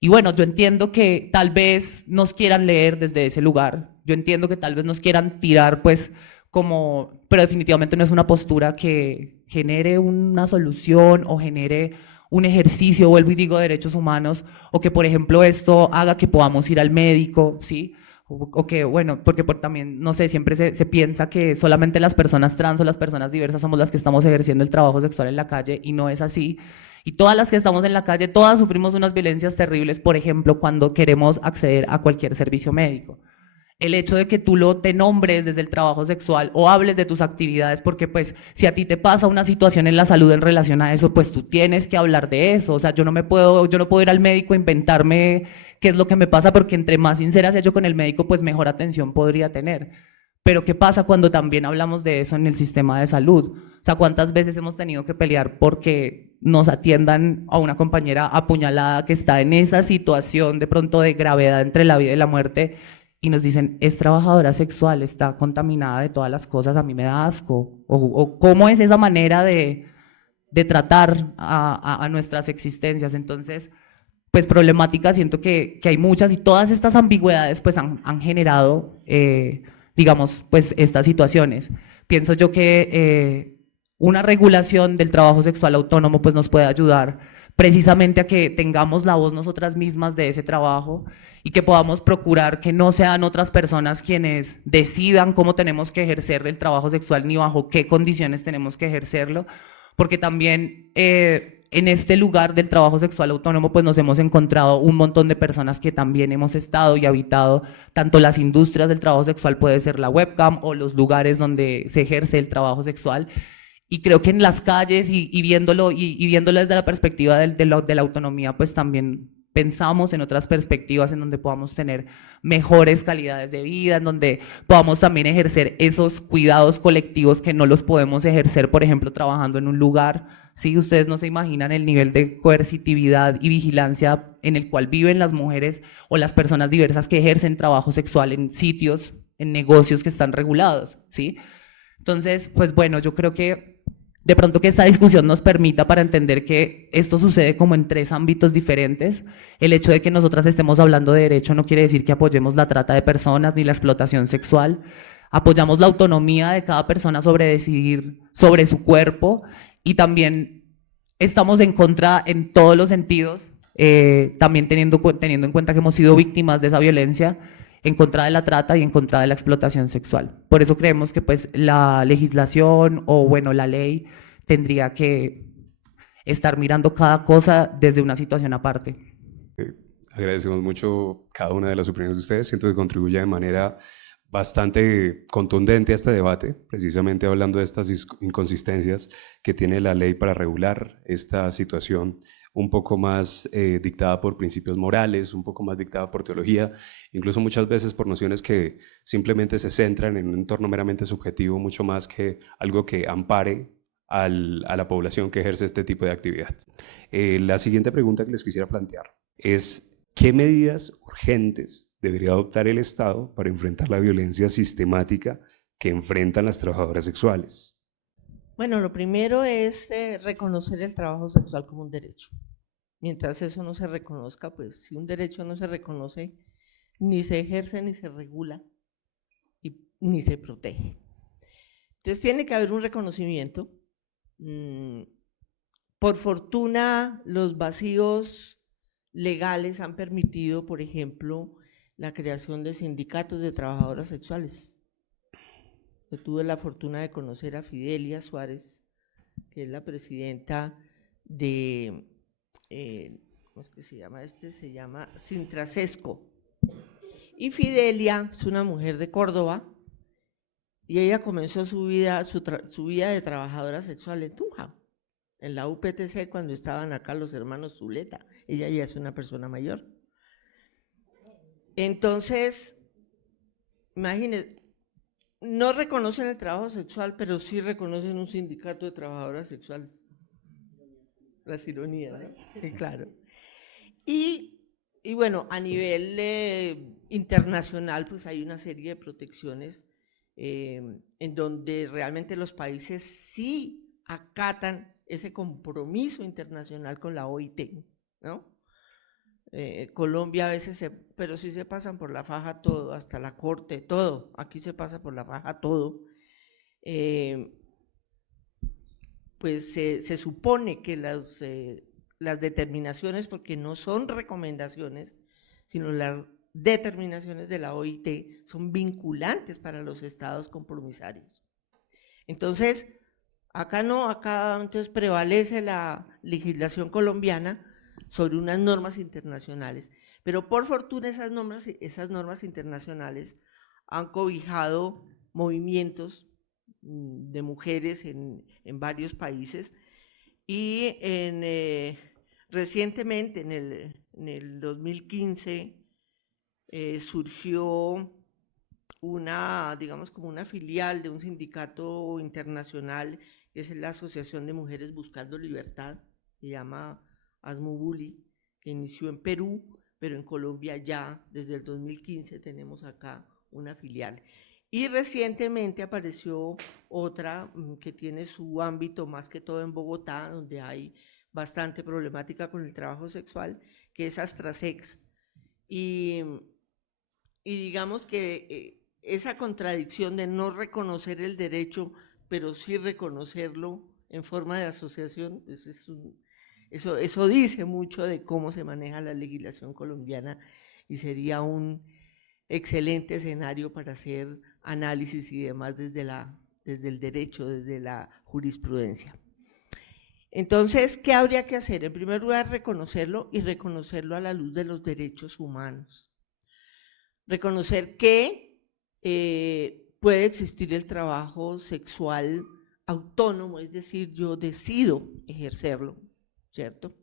Y bueno, yo entiendo que tal vez nos quieran leer desde ese lugar. Yo entiendo que tal vez nos quieran tirar, pues, pero definitivamente no es una postura que genere una solución o genere un ejercicio, vuelvo y digo, de derechos humanos, o que, por ejemplo, esto haga que podamos ir al médico, ¿sí? O que, bueno, porque también, no sé, siempre se piensa que solamente las personas trans o las personas diversas somos las que estamos ejerciendo el trabajo sexual en la calle, y no es así. Y todas las que estamos en la calle, todas sufrimos unas violencias terribles, por ejemplo, cuando queremos acceder a cualquier servicio médico. El hecho de que tú te nombres desde el trabajo sexual o hables de tus actividades, porque pues si a ti te pasa una situación en la salud en relación a eso, pues tú tienes que hablar de eso. O sea, yo no puedo ir al médico a inventarme qué es lo que me pasa, porque entre más sincera sea yo con el médico, pues mejor atención podría tener. Pero ¿qué pasa cuando también hablamos de eso en el sistema de salud? O sea, ¿cuántas veces hemos tenido que pelear porque nos atiendan a una compañera apuñalada que está en esa situación de pronto de gravedad entre la vida y la muerte? Y nos dicen, es trabajadora sexual, está contaminada de todas las cosas, a mí me da asco. O cómo es esa manera de tratar a nuestras existencias. Entonces, pues problemáticas, siento que hay muchas, y todas estas ambigüedades pues han generado, digamos, pues estas situaciones. Pienso yo que una regulación del trabajo sexual autónomo pues nos puede ayudar precisamente a que tengamos la voz nosotras mismas de ese trabajo y que podamos procurar que no sean otras personas quienes decidan cómo tenemos que ejercer el trabajo sexual ni bajo qué condiciones tenemos que ejercerlo, porque también en este lugar del trabajo sexual autónomo pues nos hemos encontrado un montón de personas que también hemos estado y habitado tanto las industrias del trabajo sexual, puede ser la webcam o los lugares donde se ejerce el trabajo sexual. Y creo que en las calles y viéndolo desde la perspectiva de la autonomía, pues también pensamos en otras perspectivas en donde podamos tener mejores calidades de vida, en donde podamos también ejercer esos cuidados colectivos que no los podemos ejercer, por ejemplo, trabajando en un lugar. Sí, ustedes no se imaginan el nivel de coercitividad y vigilancia en el cual viven las mujeres o las personas diversas que ejercen trabajo sexual en sitios, en negocios que están regulados, ¿sí? Entonces, pues bueno, yo creo que de pronto que esta discusión nos permita para entender que esto sucede como en 3 ámbitos diferentes. El hecho de que nosotras estemos hablando de derecho no quiere decir que apoyemos la trata de personas ni la explotación sexual. Apoyamos la autonomía de cada persona sobre decidir sobre su cuerpo, y también estamos en contra en todos los sentidos, también teniendo en cuenta que hemos sido víctimas de esa violencia, en contra de la trata y en contra de la explotación sexual. Por eso creemos que pues la legislación o bueno, la ley tendría que estar mirando cada cosa desde una situación aparte. Agradecemos mucho cada una de las opiniones de ustedes. Siento que contribuye de manera bastante contundente a este debate, precisamente hablando de estas inconsistencias que tiene la ley para regular esta situación, un poco más dictada por principios morales, un poco más dictada por teología, incluso muchas veces por nociones que simplemente se centran en un entorno meramente subjetivo, mucho más que algo que ampare a la población que ejerce este tipo de actividad. La siguiente pregunta que les quisiera plantear es: ¿qué medidas urgentes debería adoptar el Estado para enfrentar la violencia sistemática que enfrentan las trabajadoras sexuales? Bueno, lo primero es reconocer el trabajo sexual como un derecho. Mientras eso no se reconozca, pues si un derecho no se reconoce, ni se ejerce, ni se regula, ni se protege. Entonces tiene que haber un reconocimiento. Por fortuna, los vacíos legales han permitido, por ejemplo, la creación de sindicatos de trabajadoras sexuales. Yo tuve la fortuna de conocer a Fidelia Suárez, que es la presidenta de, ¿cómo es que se llama este? Se llama Sintrasesco. Y Fidelia es una mujer de Córdoba, y ella comenzó su vida de trabajadora sexual en Tunja, en la UPTC, cuando estaban acá los hermanos Zuleta. Ella ya es una persona mayor. Entonces, imagínense, no reconocen el trabajo sexual, pero sí reconocen un sindicato de trabajadoras sexuales. Las ironías, ¿no? Sí, claro. Y bueno, a nivel internacional, pues hay una serie de protecciones en donde realmente los países sí acatan ese compromiso internacional con la OIT, ¿no? Colombia a veces, pero sí se pasan por la faja todo, hasta la corte, todo, aquí se pasa por la faja todo. Pues se supone que las determinaciones, porque no son recomendaciones, sino las determinaciones de la OIT son vinculantes para los estados compromisarios. Entonces, acá no, acá entonces prevalece la legislación colombiana sobre unas normas internacionales, pero por fortuna esas normas internacionales han cobijado movimientos de mujeres en varios países, y recientemente, en el 2015, surgió digamos como una filial de un sindicato internacional, que es la Asociación de Mujeres Buscando Libertad, se llama Asmubuli, que inició en Perú, pero en Colombia ya desde el 2015 tenemos acá una filial. Y recientemente apareció otra que tiene su ámbito más que todo en Bogotá, donde hay bastante problemática con el trabajo sexual, que es Astrasex. Y digamos que esa contradicción de no reconocer el derecho, pero sí reconocerlo en forma de asociación, pues eso dice mucho de cómo se maneja la legislación colombiana, y sería un excelente escenario para hacer análisis y demás desde el derecho, desde la jurisprudencia. Entonces, ¿qué habría que hacer? En primer lugar, reconocerlo, y reconocerlo a la luz de los derechos humanos. Reconocer que puede existir el trabajo sexual autónomo, es decir, yo decido ejercerlo, ¿cierto?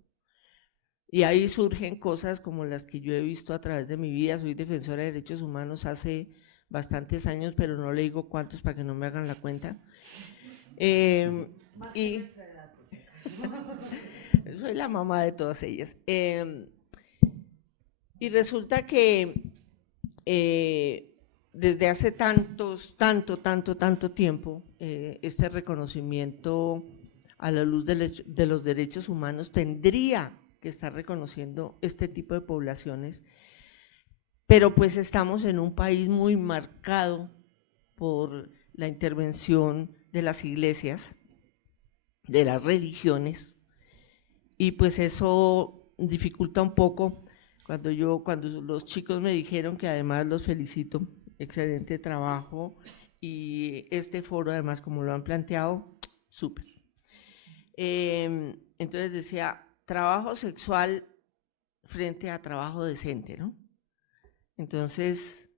Y ahí surgen cosas como las que yo he visto a través de mi vida. Soy defensora de derechos humanos hace bastantes años, pero no le digo cuántos para que no me hagan la cuenta. Y soy la mamá de todas ellas. Y resulta que desde hace tanto tiempo, este reconocimiento a la luz de los derechos humanos tendría que estar reconociendo este tipo de poblaciones, pero pues estamos en un país muy marcado por la intervención de las iglesias, de las religiones, y pues eso dificulta un poco. Cuando los chicos me dijeron, que además los felicito, excelente trabajo, y este foro además como lo han planteado, súper. Entonces decía, trabajo sexual frente a trabajo decente, ¿no? Entonces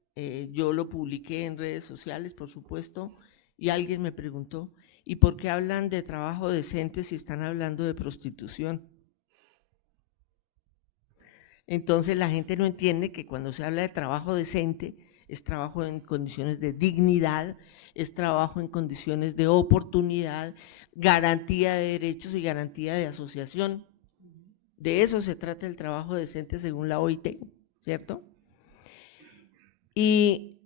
yo lo publiqué en redes sociales, por supuesto, y alguien me preguntó, ¿y por qué hablan de trabajo decente si están hablando de prostitución? Entonces la gente no entiende que cuando se habla de trabajo decente, es trabajo en condiciones de dignidad, es trabajo en condiciones de oportunidad, garantía de derechos y garantía de asociación. De eso se trata el trabajo decente según la OIT, ¿cierto? Y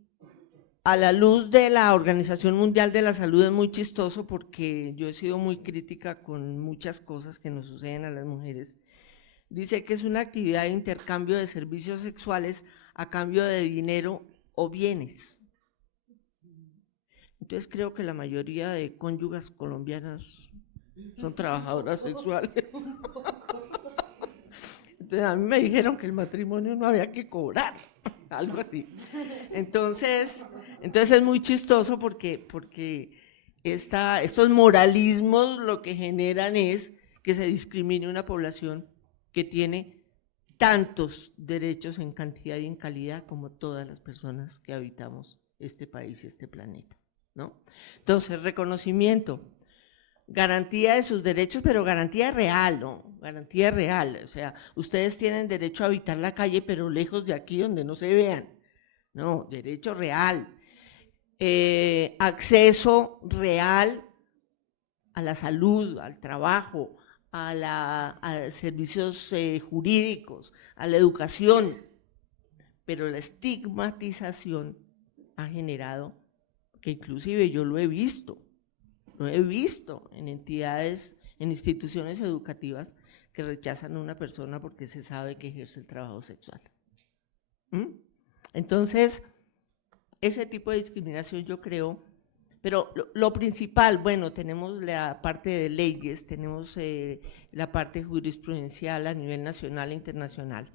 a la luz de la Organización Mundial de la Salud es muy chistoso, porque yo he sido muy crítica con muchas cosas que nos suceden a las mujeres. Dice que es una actividad de intercambio de servicios sexuales a cambio de dinero o bienes. Entonces creo que la mayoría de cónyuges colombianas son trabajadoras sexuales. Entonces a mí me dijeron que el matrimonio no había que cobrar, algo así. Entonces es muy chistoso porque estos moralismos lo que generan es que se discrimine una población que tiene tantos derechos en cantidad y en calidad como todas las personas que habitamos este país y este planeta, ¿no? Entonces, reconocimiento, garantía de sus derechos, pero garantía real, ¿no? Garantía real, o sea, ustedes tienen derecho a habitar la calle, pero lejos de aquí donde no se vean, no, derecho real. Acceso real a la salud, al trabajo, a servicios jurídicos, a la educación, pero la estigmatización ha generado que inclusive yo lo he visto en entidades, en instituciones educativas que rechazan a una persona porque se sabe que ejerce el trabajo sexual. Entonces, ese tipo de discriminación yo creo, pero lo principal, bueno, tenemos la parte de leyes, tenemos la parte jurisprudencial a nivel nacional e internacional,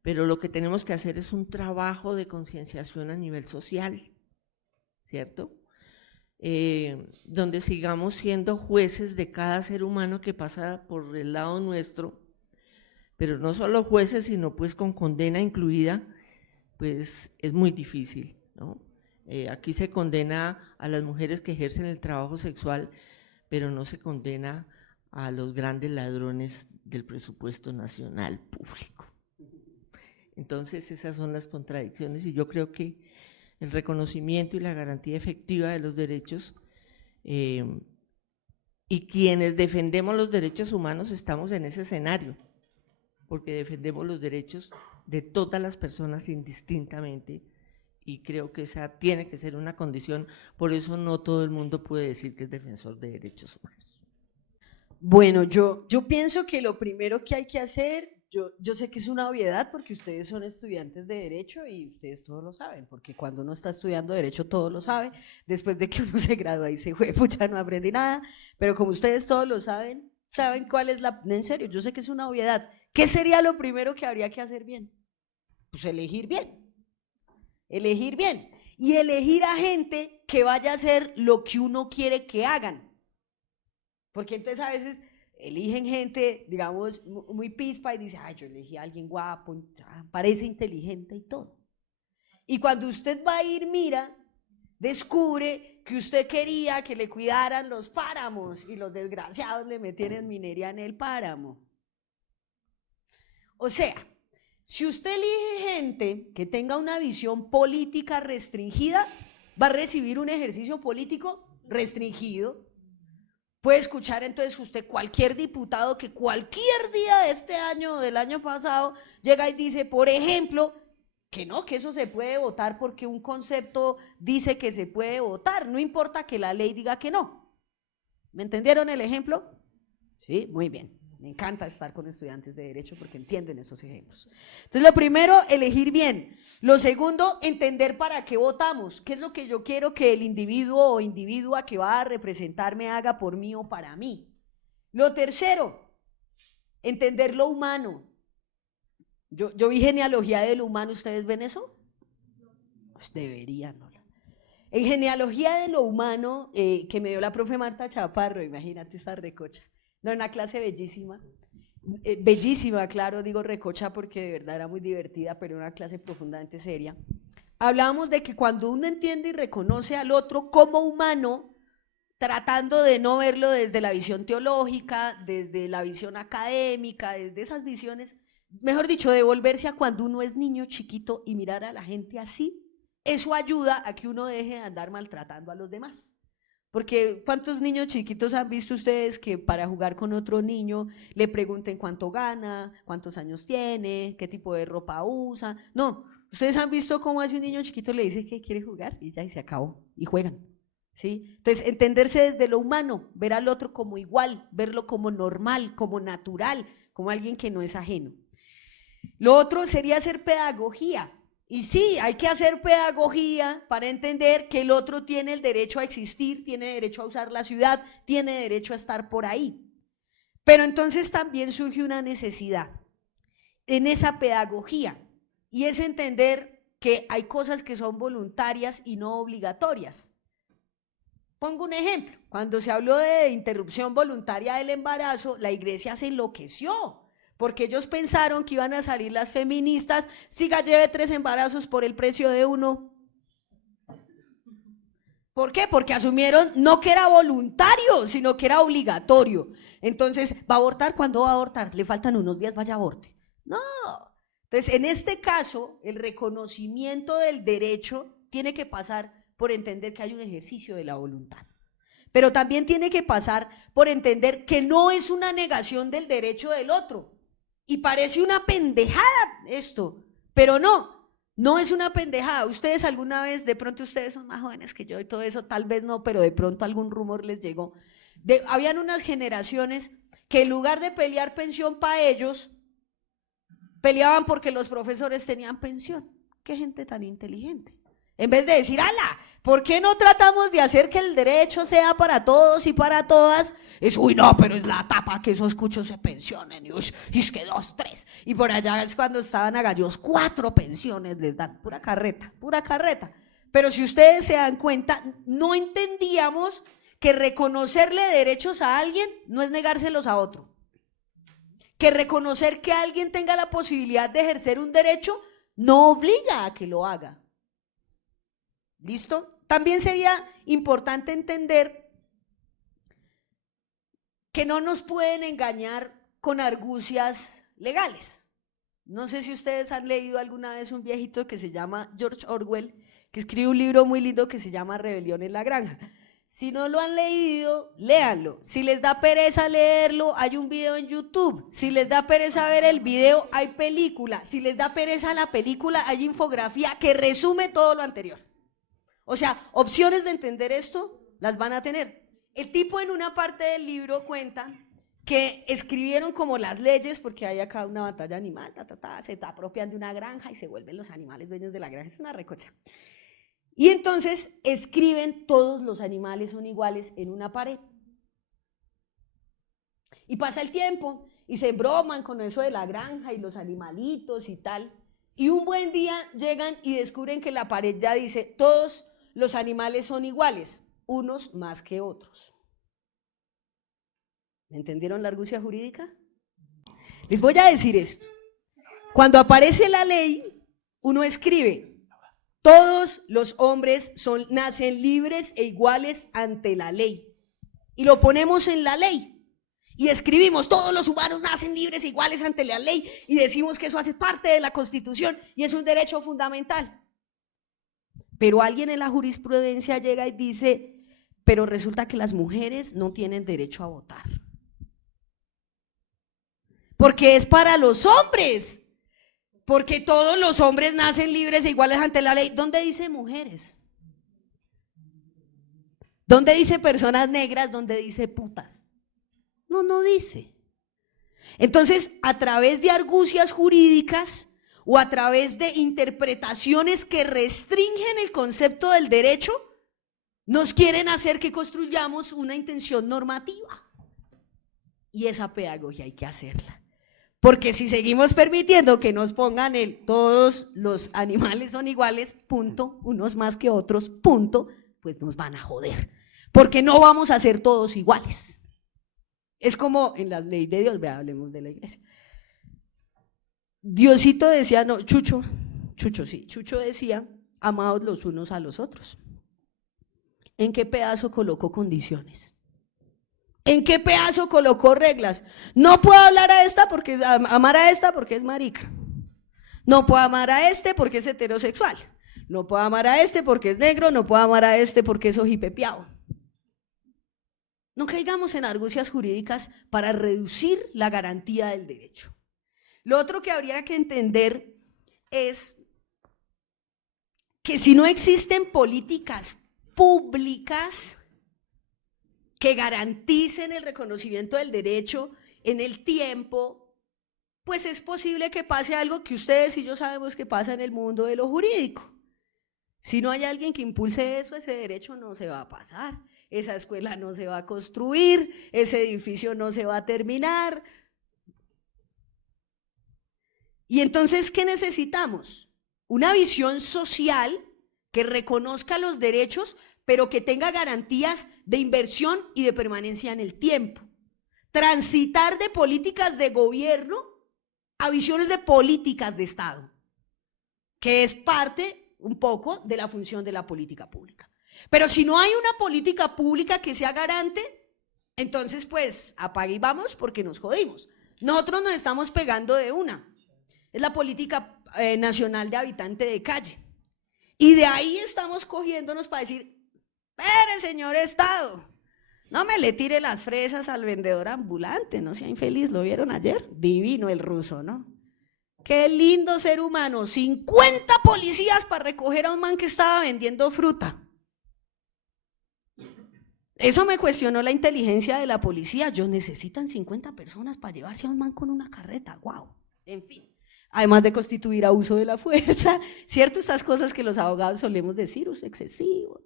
pero lo que tenemos que hacer es un trabajo de concienciación a nivel social, ¿cierto? Donde sigamos siendo jueces de cada ser humano que pasa por el lado nuestro, pero no solo jueces, sino pues con condena incluida, pues es muy difícil, ¿no? Aquí se condena a las mujeres que ejercen el trabajo sexual, pero no se condena a los grandes ladrones del presupuesto nacional público. Entonces esas son las contradicciones y yo creo que el reconocimiento y la garantía efectiva de los derechos y quienes defendemos los derechos humanos estamos en ese escenario, porque defendemos los derechos de todas las personas indistintamente y creo que esa tiene que ser una condición, por eso no todo el mundo puede decir que es defensor de derechos humanos. Bueno, yo pienso que lo primero que hay que hacer, yo sé que es una obviedad porque ustedes son estudiantes de Derecho y ustedes todos lo saben, porque cuando uno está estudiando Derecho todo lo sabe, después de que uno se gradúa y se fue, pucha, no aprendí nada, pero como ustedes todos lo saben, ¿saben cuál es la...? En serio, yo sé que es una obviedad. ¿Qué sería lo primero que habría que hacer bien? Pues elegir bien. Elegir bien y elegir a gente que vaya a hacer lo que uno quiere que hagan, porque entonces a veces eligen gente, digamos, muy pispa y dice, ay, yo elegí a alguien guapo, parece inteligente y todo, y cuando usted va a ir, mira, descubre que usted quería que le cuidaran los páramos y los desgraciados le metieron minería en el páramo. O sea, si usted elige gente que tenga una visión política restringida, va a recibir un ejercicio político restringido. Puede escuchar entonces usted cualquier diputado que cualquier día de este año o del año pasado llega y dice, por ejemplo, que no, que eso se puede votar porque un concepto dice que se puede votar, no importa que la ley diga que no. ¿Me entendieron el ejemplo? Sí, muy bien. Me encanta estar con estudiantes de Derecho porque entienden esos ejemplos. Entonces, lo primero, elegir bien. Lo segundo, entender para qué votamos. ¿Qué es lo que yo quiero que el individuo o individua que va a representarme haga por mí o para mí? Lo tercero, entender lo humano. Yo vi Genealogía de lo Humano, ¿ustedes ven eso? Pues deberían, ¿no? En Genealogía de lo Humano, que me dio la profe Marta Chaparro, imagínate esa recocha. No, una clase bellísima, bellísima, claro, digo recocha porque de verdad era muy divertida, pero una clase profundamente seria. Hablábamos de que cuando uno entiende y reconoce al otro como humano, tratando de no verlo desde la visión teológica, desde la visión académica, desde esas visiones, mejor dicho, de volverse a cuando uno es niño chiquito y mirar a la gente así, eso ayuda a que uno deje de andar maltratando a los demás. Porque ¿cuántos niños chiquitos han visto ustedes que para jugar con otro niño le pregunten cuánto gana, cuántos años tiene, qué tipo de ropa usa? No, ustedes han visto cómo hace un niño chiquito le dice que quiere jugar y ya, y se acabó, y juegan, ¿sí? Entonces, entenderse desde lo humano, ver al otro como igual, verlo como normal, como natural, como alguien que no es ajeno. Lo otro sería hacer pedagogía. Y sí, hay que hacer pedagogía para entender que el otro tiene el derecho a existir, tiene derecho a usar la ciudad, tiene derecho a estar por ahí. Pero entonces también surge una necesidad en esa pedagogía, y es entender que hay cosas que son voluntarias y no obligatorias. Pongo un ejemplo. Cuando se habló de interrupción voluntaria del embarazo, la iglesia se enloqueció, porque ellos pensaron que iban a salir las feministas, siga, lleve 3 embarazos por el precio de 1. ¿Por qué? Porque asumieron no que era voluntario, sino que era obligatorio. Entonces, ¿va a abortar? ¿Cuándo va a abortar? Le faltan unos días, vaya, aborte. No. Entonces, en este caso, el reconocimiento del derecho tiene que pasar por entender que hay un ejercicio de la voluntad. Pero también tiene que pasar por entender que no es una negación del derecho del otro. Y parece una pendejada esto, pero no es una pendejada. Ustedes alguna vez, de pronto ustedes son más jóvenes que yo y todo eso, tal vez no, pero de pronto algún rumor les llegó. Habían unas generaciones que en lugar de pelear pensión para ellos, peleaban porque los profesores tenían pensión. Qué gente tan inteligente. En vez de decir, ala, ¿por qué no tratamos de hacer que el derecho sea para todos y para todas? Es, uy, no, pero es la tapa que esos cuchos se pensionen, y es que 2, 3. Y por allá es cuando estaban a gallos, 4 pensiones les dan, pura carreta, pura carreta. Pero si ustedes se dan cuenta, no entendíamos que reconocerle derechos a alguien no es negárselos a otro. Que reconocer que alguien tenga la posibilidad de ejercer un derecho no obliga a que lo haga. ¿Listo? También sería importante entender que no nos pueden engañar con argucias legales. No sé si ustedes han leído alguna vez un viejito que se llama George Orwell, que escribe un libro muy lindo que se llama Rebelión en la Granja. Si no lo han leído, léanlo. Si les da pereza leerlo, hay un video en YouTube. Si les da pereza ver el video, hay película. Si les da pereza la película, hay infografía que resume todo lo anterior. O sea, opciones de entender esto las van a tener. El tipo en una parte del libro cuenta que escribieron como las leyes, porque hay acá una batalla animal, se apropian de una granja y se vuelven los animales dueños de la granja. Es una recocha. Y entonces escriben todos los animales son iguales en una pared. Y pasa el tiempo y se embroman con eso de la granja y los animalitos y tal. Y un buen día llegan y descubren que la pared ya dice, todos los animales son iguales, unos más que otros. ¿Me entendieron la argucia jurídica? Les voy a decir esto. Cuando aparece la ley, uno escribe, todos los hombres nacen libres e iguales ante la ley. Y lo ponemos en la ley. Y escribimos, todos los humanos nacen libres e iguales ante la ley. Y decimos que eso hace parte de la Constitución y es un derecho fundamental. Pero alguien en la jurisprudencia llega y dice, pero resulta que las mujeres no tienen derecho a votar. Porque es para los hombres. Porque todos los hombres nacen libres e iguales ante la ley. ¿Dónde dice mujeres? ¿Dónde dice personas negras? ¿Dónde dice putas? No dice. Entonces, a través de argucias jurídicas o a través de interpretaciones que restringen el concepto del derecho, nos quieren hacer que construyamos una intención normativa. Y esa pedagogía hay que hacerla. Porque si seguimos permitiendo que nos pongan todos los animales son iguales, punto, unos más que otros, punto, pues nos van a joder. Porque no vamos a ser todos iguales. Es como en la ley de Dios, hablemos de la iglesia. Diosito decía, no, Chucho decía, amaos los unos a los otros. ¿En qué pedazo colocó condiciones? ¿En qué pedazo colocó reglas? No puedo hablar a esta porque amar a esta porque es marica. No puedo amar a este porque es heterosexual. No puedo amar a este porque es negro. No puedo amar a este porque es ojipepeado. No caigamos en argucias jurídicas para reducir la garantía del derecho. Lo otro que habría que entender es que si no existen políticas públicas que garanticen el reconocimiento del derecho en el tiempo, pues es posible que pase algo que ustedes y yo sabemos que pasa en el mundo de lo jurídico. Si no hay alguien que impulse eso, ese derecho no se va a pasar, esa escuela no se va a construir, ese edificio no se va a terminar. Y entonces, ¿qué necesitamos? Una visión social que reconozca los derechos, pero que tenga garantías de inversión y de permanencia en el tiempo. Transitar de políticas de gobierno a visiones de políticas de Estado, que es parte un poco de la función de la política pública. Pero si no hay una política pública que sea garante, entonces pues apague y vamos porque nos jodimos. Nosotros nos estamos pegando de una. Es la política nacional de habitante de calle. Y de ahí estamos cogiéndonos para decir, espere, señor Estado, no me le tire las fresas al vendedor ambulante, no sea infeliz, ¿lo vieron ayer? Divino el ruso, ¿no? Qué lindo ser humano, 50 policías para recoger a un man que estaba vendiendo fruta. Eso me cuestionó la inteligencia de la policía. Ellos necesitan 50 personas para llevarse a un man con una carreta, wow, en fin. Además de constituir abuso de la fuerza, ¿cierto? Estas cosas que los abogados solemos decir, uso excesivo,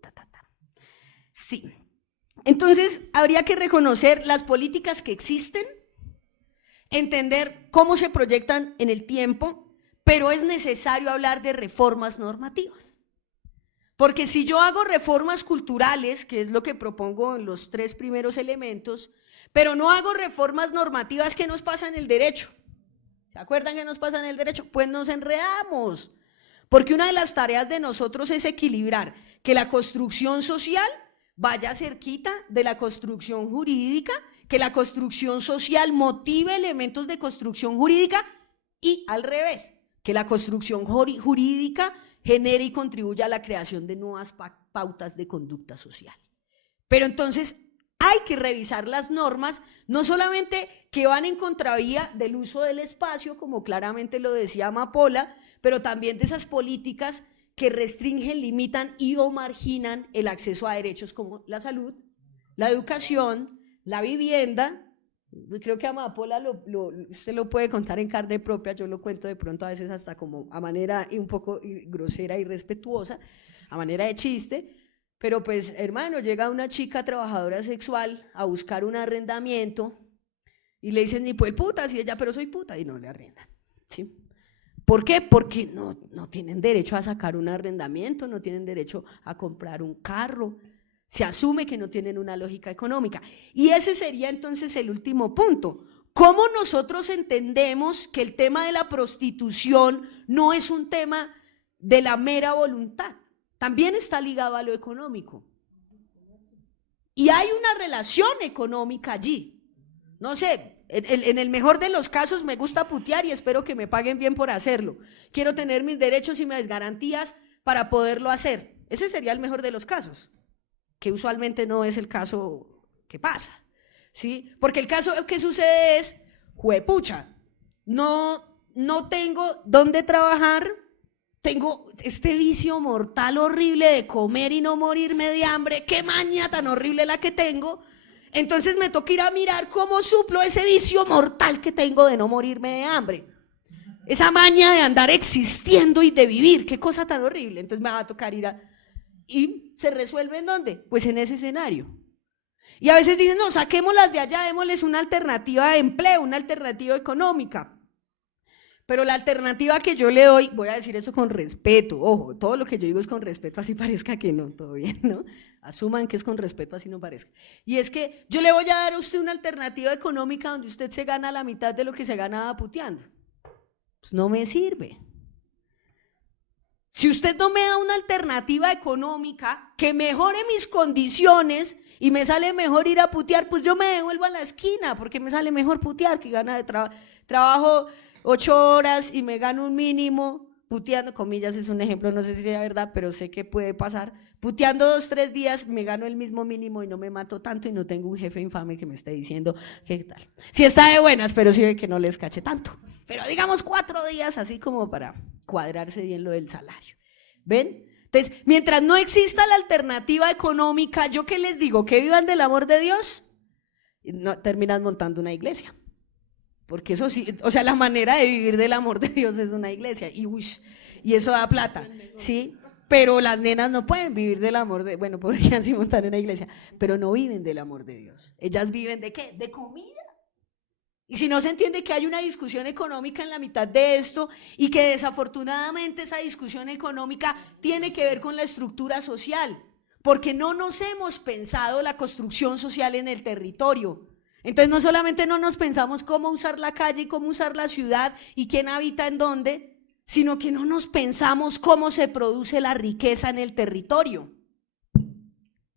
Sí. Entonces, habría que reconocer las políticas que existen, entender cómo se proyectan en el tiempo, pero es necesario hablar de reformas normativas. Porque si yo hago reformas culturales, que es lo que propongo en los 3 primeros elementos, pero no hago reformas normativas, ¿qué nos pasa en el derecho? ¿Se acuerdan que nos pasa en el derecho? Pues nos enredamos, porque una de las tareas de nosotros es equilibrar que la construcción social vaya cerquita de la construcción jurídica, que la construcción social motive elementos de construcción jurídica y al revés, que la construcción jurídica genere y contribuya a la creación de nuevas pautas de conducta social. Pero entonces hay que revisar las normas, no solamente que van en contravía del uso del espacio, como claramente lo decía Amapola, pero también de esas políticas que restringen, limitan y o marginan el acceso a derechos como la salud, la educación, la vivienda. Creo que Amapola usted lo puede contar en carne propia, yo lo cuento de pronto a veces hasta como a manera un poco grosera y respetuosa, a manera de chiste. Pero pues, hermano, llega una chica trabajadora sexual a buscar un arrendamiento y le dicen, ni pues puta, si ella, pero soy puta, y no le arrendan, ¿sí? ¿Por qué? Porque no tienen derecho a sacar un arrendamiento, no tienen derecho a comprar un carro, se asume que no tienen una lógica económica. Y ese sería entonces el último punto. ¿Cómo nosotros entendemos que el tema de la prostitución no es un tema de la mera voluntad? También está ligado a lo económico. Y hay una relación económica allí. No sé, en el mejor de los casos me gusta putear y espero que me paguen bien por hacerlo. Quiero tener mis derechos y mis garantías para poderlo hacer. Ese sería el mejor de los casos, que usualmente no es el caso que pasa, ¿sí? Porque el caso que sucede es, juepucha, no tengo dónde trabajar, tengo este vicio mortal horrible de comer y no morirme de hambre, qué maña tan horrible la que tengo, entonces me toca ir a mirar cómo suplo ese vicio mortal que tengo de no morirme de hambre, esa maña de andar existiendo y de vivir, qué cosa tan horrible, entonces me va a tocar ir a... ¿Y se resuelve en dónde? Pues en ese escenario. Y a veces dicen, no, saquémoslas de allá, démosles una alternativa de empleo, una alternativa económica. Pero la alternativa que yo le doy, voy a decir eso con respeto, ojo, todo lo que yo digo es con respeto, así parezca que no, todo bien, ¿no? Asuman que es con respeto, así no parezca. Y es que yo le voy a dar a usted una alternativa económica donde usted se gana la mitad de lo que se ganaba puteando. Pues no me sirve. Si usted no me da una alternativa económica que mejore mis condiciones y me sale mejor ir a putear, pues yo me devuelvo a la esquina porque me sale mejor putear que gana de trabajo 8 horas y me gano un mínimo, puteando, comillas es un ejemplo, no sé si sea verdad, pero sé que puede pasar, puteando 2, 3 días me gano el mismo mínimo y no me mato tanto y no tengo un jefe infame que me esté diciendo qué tal. Sí está de buenas, pero sí ve que no les cache tanto, pero digamos 4 días así como para cuadrarse bien lo del salario, ¿ven? Entonces, mientras no exista la alternativa económica, ¿yo qué les digo? ¿Que vivan del amor de Dios? No, terminan montando una iglesia. porque eso sí, o sea, la manera de vivir del amor de Dios es una iglesia, y eso da plata, ¿sí? Pero las nenas no pueden vivir del amor de, bueno, podrían sí montar en una iglesia, pero no viven del amor de Dios. Ellas viven ¿de qué? De comida. Y si no se entiende que hay una discusión económica en la mitad de esto y que desafortunadamente esa discusión económica tiene que ver con la estructura social, porque no nos hemos pensado la construcción social en el territorio. Entonces no solamente no nos pensamos cómo usar la calle y cómo usar la ciudad y quién habita en dónde, sino que no nos pensamos cómo se produce la riqueza en el territorio.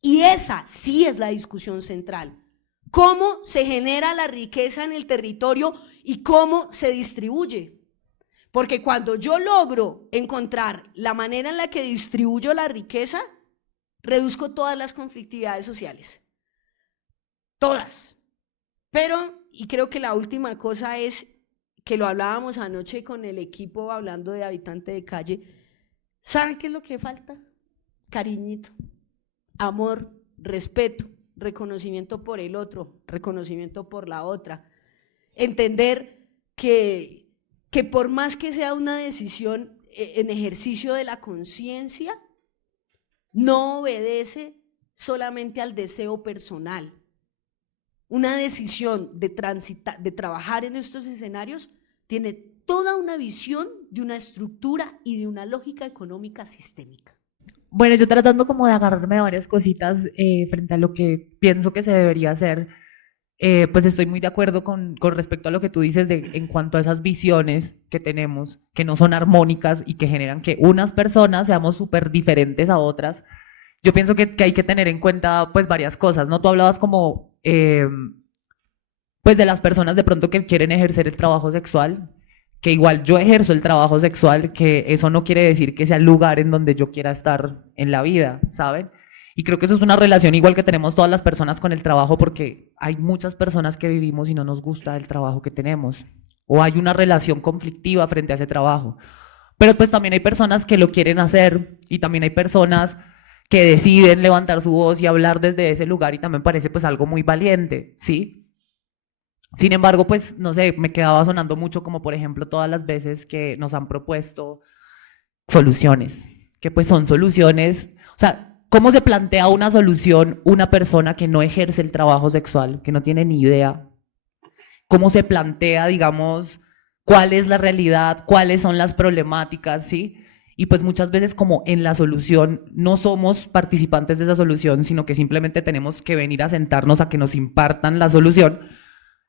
Y esa sí es la discusión central. ¿Cómo se genera la riqueza en el territorio y cómo se distribuye? Porque cuando yo logro encontrar la manera en la que distribuyo la riqueza, reduzco todas las conflictividades sociales. Todas. Pero, y creo que la última cosa es, que lo hablábamos anoche con el equipo hablando de habitante de calle, ¿saben qué es lo que falta? Cariñito, amor, respeto, reconocimiento por el otro, reconocimiento por la otra. Entender que por más que sea una decisión en ejercicio de la conciencia, no obedece solamente al deseo personal. Una decisión de trabajar en estos escenarios tiene toda una visión de una estructura y de una lógica económica sistémica. Bueno, yo tratando como de agarrarme de varias cositas frente a lo que pienso que se debería hacer, pues estoy muy de acuerdo con respecto a lo que tú dices en cuanto a esas visiones que tenemos, que no son armónicas y que generan que unas personas seamos súper diferentes a otras. Yo pienso que hay que tener en cuenta pues varias cosas, ¿no? Tú hablabas como pues de las personas de pronto que quieren ejercer el trabajo sexual, que igual yo ejerzo el trabajo sexual, que eso no quiere decir que sea el lugar en donde yo quiera estar en la vida, ¿saben? Y creo que eso es una relación igual que tenemos todas las personas con el trabajo, porque hay muchas personas que vivimos y no nos gusta el trabajo que tenemos, o hay una relación conflictiva frente a ese trabajo. Pero pues también hay personas que lo quieren hacer y también hay personas que deciden levantar su voz y hablar desde ese lugar y también parece pues algo muy valiente, ¿sí? Sin embargo, pues, no sé, me quedaba sonando mucho como, por ejemplo, todas las veces que nos han propuesto soluciones, que pues son soluciones, o sea, ¿cómo se plantea una solución una persona que no ejerce el trabajo sexual, que no tiene ni idea? ¿Cómo se plantea, digamos, cuál es la realidad, cuáles son las problemáticas, ¿sí? Y pues muchas veces como en la solución no somos participantes de esa solución, sino que simplemente tenemos que venir a sentarnos a que nos impartan la solución.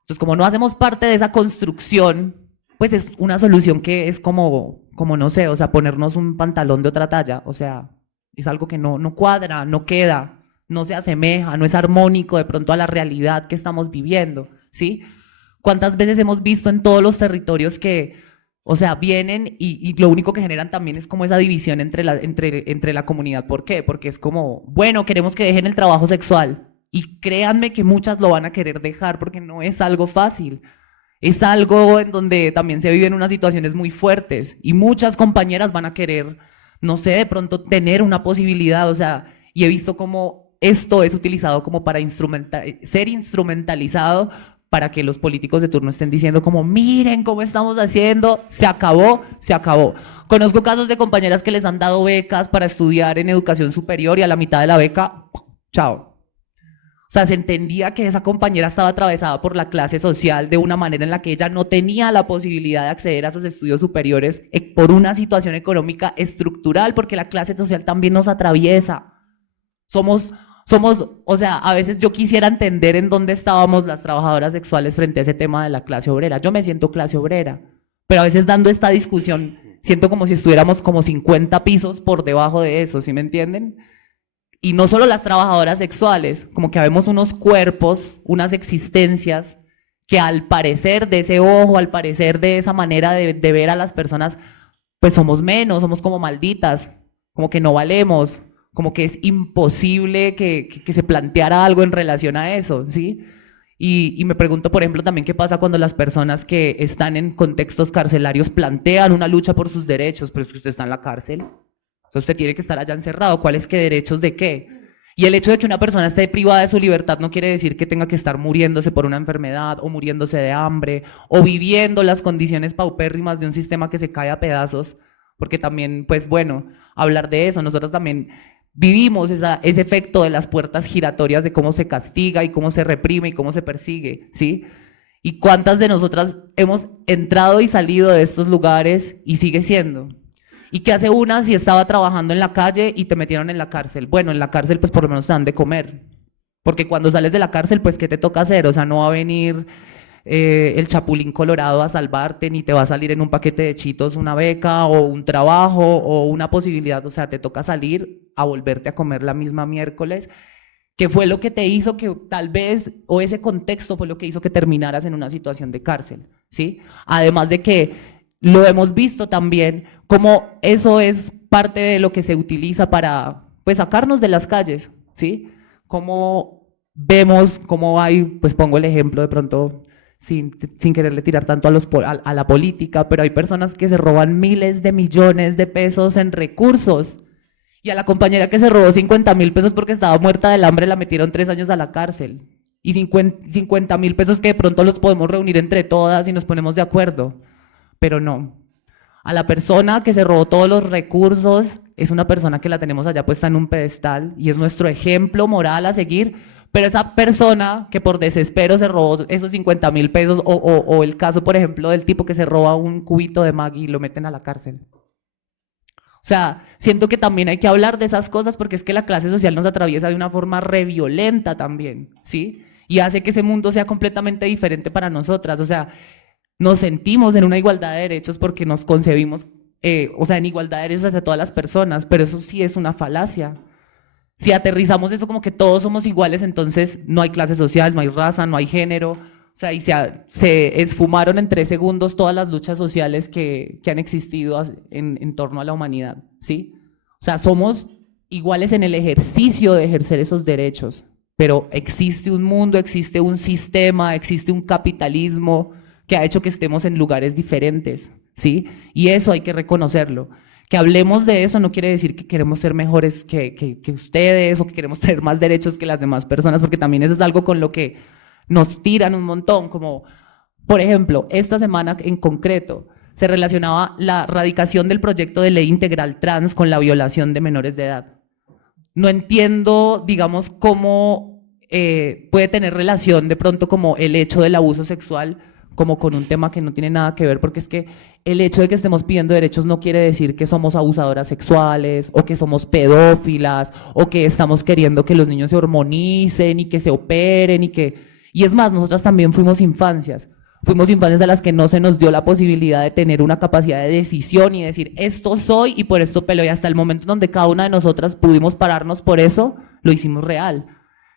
Entonces, como no hacemos parte de esa construcción, pues es una solución que es como no sé, o sea, ponernos un pantalón de otra talla, o sea, es algo que no cuadra, no queda, no se asemeja, no es armónico de pronto a la realidad que estamos viviendo, ¿sí? ¿Cuántas veces hemos visto en todos los territorios que, o sea, vienen y lo único que generan también es como esa división entre la comunidad? ¿Por qué? Porque es como, bueno, queremos que dejen el trabajo sexual. Y créanme que muchas lo van a querer dejar porque no es algo fácil. Es algo en donde también se viven unas situaciones muy fuertes y muchas compañeras van a querer, no sé, de pronto tener una posibilidad, o sea, y he visto cómo esto es utilizado como para ser instrumentalizado para que los políticos de turno estén diciendo como, miren cómo estamos haciendo, se acabó, se acabó. Conozco casos de compañeras que les han dado becas para estudiar en educación superior y a la mitad de la beca, chao. O sea, se entendía que esa compañera estaba atravesada por la clase social de una manera en la que ella no tenía la posibilidad de acceder a esos estudios superiores por una situación económica estructural, porque la clase social también nos atraviesa. Somos, o sea, a veces yo quisiera entender en dónde estábamos las trabajadoras sexuales frente a ese tema de la clase obrera. Yo me siento clase obrera, pero a veces dando esta discusión siento como si estuviéramos como 50 pisos por debajo de eso, ¿sí me entienden? Y no solo las trabajadoras sexuales, como que habemos unos cuerpos, unas existencias que al parecer de ese ojo, al parecer de esa manera de ver a las personas, pues somos menos, somos como malditas, como que no valemos, como que es imposible que se planteara algo en relación a eso, ¿sí? Y me pregunto, por ejemplo, también qué pasa cuando las personas que están en contextos carcelarios plantean una lucha por sus derechos, pero es que usted está en la cárcel. O sea, usted tiene que estar allá encerrado. ¿Cuáles qué derechos de qué? Y el hecho de que una persona esté privada de su libertad no quiere decir que tenga que estar muriéndose por una enfermedad o muriéndose de hambre o viviendo las condiciones paupérrimas de un sistema que se cae a pedazos, porque también, pues bueno, hablar de eso, nosotros también vivimos ese efecto de las puertas giratorias de cómo se castiga y cómo se reprime y cómo se persigue, ¿sí? Y cuántas de nosotras hemos entrado y salido de estos lugares y sigue siendo. ¿Y qué hace una si estaba trabajando en la calle y te metieron en la cárcel? Bueno, en la cárcel pues por lo menos te dan de comer. Porque cuando sales de la cárcel, pues ¿qué te toca hacer? O sea, no va a venir el Chapulín Colorado a salvarte, ni te va a salir en un paquete de Chitos una beca o un trabajo o una posibilidad. O sea, te toca salir a volverte a comer la misma miércoles, que fue lo que te hizo que tal vez, o ese contexto fue lo que hizo que terminaras en una situación de cárcel, ¿sí? Además de que lo hemos visto también, como eso es parte de lo que se utiliza para, pues, sacarnos de las calles, ¿sí? Como vemos, cómo hay, pues pongo el ejemplo de pronto, sin quererle tirar tanto a la política, pero hay personas que se roban miles de millones de pesos en recursos, y a la compañera que se robó 50.000 pesos porque estaba muerta del hambre la metieron 3 años a la cárcel, y 50.000 pesos que de pronto los podemos reunir entre todas y nos ponemos de acuerdo. Pero no, a la persona que se robó todos los recursos es una persona que la tenemos allá puesta en un pedestal y es nuestro ejemplo moral a seguir, pero esa persona que por desespero se robó esos 50.000 pesos o el caso, por ejemplo, del tipo que se roba un cubito de Maggi y lo meten a la cárcel. O sea, siento que también hay que hablar de esas cosas porque es que la clase social nos atraviesa de una forma re violenta también, ¿sí? Y hace que ese mundo sea completamente diferente para nosotras, o sea, nos sentimos en una igualdad de derechos porque nos concebimos, o sea, en igualdad de derechos hacia todas las personas, pero eso sí es una falacia. Si aterrizamos eso como que todos somos iguales, entonces no hay clase social, no hay raza, no hay género, o sea, y se esfumaron en 3 segundos todas las luchas sociales que han existido en torno a la humanidad, ¿sí? O sea, somos iguales en el ejercicio de ejercer esos derechos, pero existe un mundo, existe un sistema, existe un capitalismo que ha hecho que estemos en lugares diferentes, ¿sí? Y eso hay que reconocerlo. Que hablemos de eso no quiere decir que queremos ser mejores que ustedes o que queremos tener más derechos que las demás personas, porque también eso es algo con lo que nos tiran un montón, como, por ejemplo, esta semana en concreto se relacionaba la radicación del proyecto de ley integral trans con la violación de menores de edad. No entiendo, digamos, cómo puede tener relación de pronto como el hecho del abuso sexual como con un tema que no tiene nada que ver, porque es que el hecho de que estemos pidiendo derechos no quiere decir que somos abusadoras sexuales o que somos pedófilas o que estamos queriendo que los niños se hormonicen y que se operen y es más, nosotras también fuimos infancias a las que no se nos dio la posibilidad de tener una capacidad de decisión y decir esto soy y por esto peleo, y hasta el momento en donde cada una de nosotras pudimos pararnos por eso, lo hicimos real.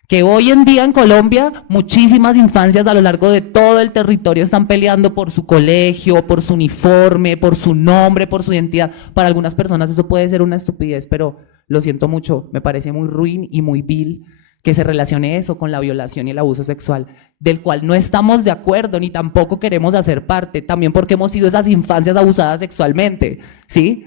Que hoy en día en Colombia muchísimas infancias a lo largo de todo el territorio están peleando por su colegio, por su uniforme, por su nombre, por su identidad. Para algunas personas eso puede ser una estupidez, pero lo siento mucho, me parece muy ruin y muy vil que se relacione eso con la violación y el abuso sexual, del cual no estamos de acuerdo ni tampoco queremos hacer parte, también porque hemos sido esas infancias abusadas sexualmente, ¿sí?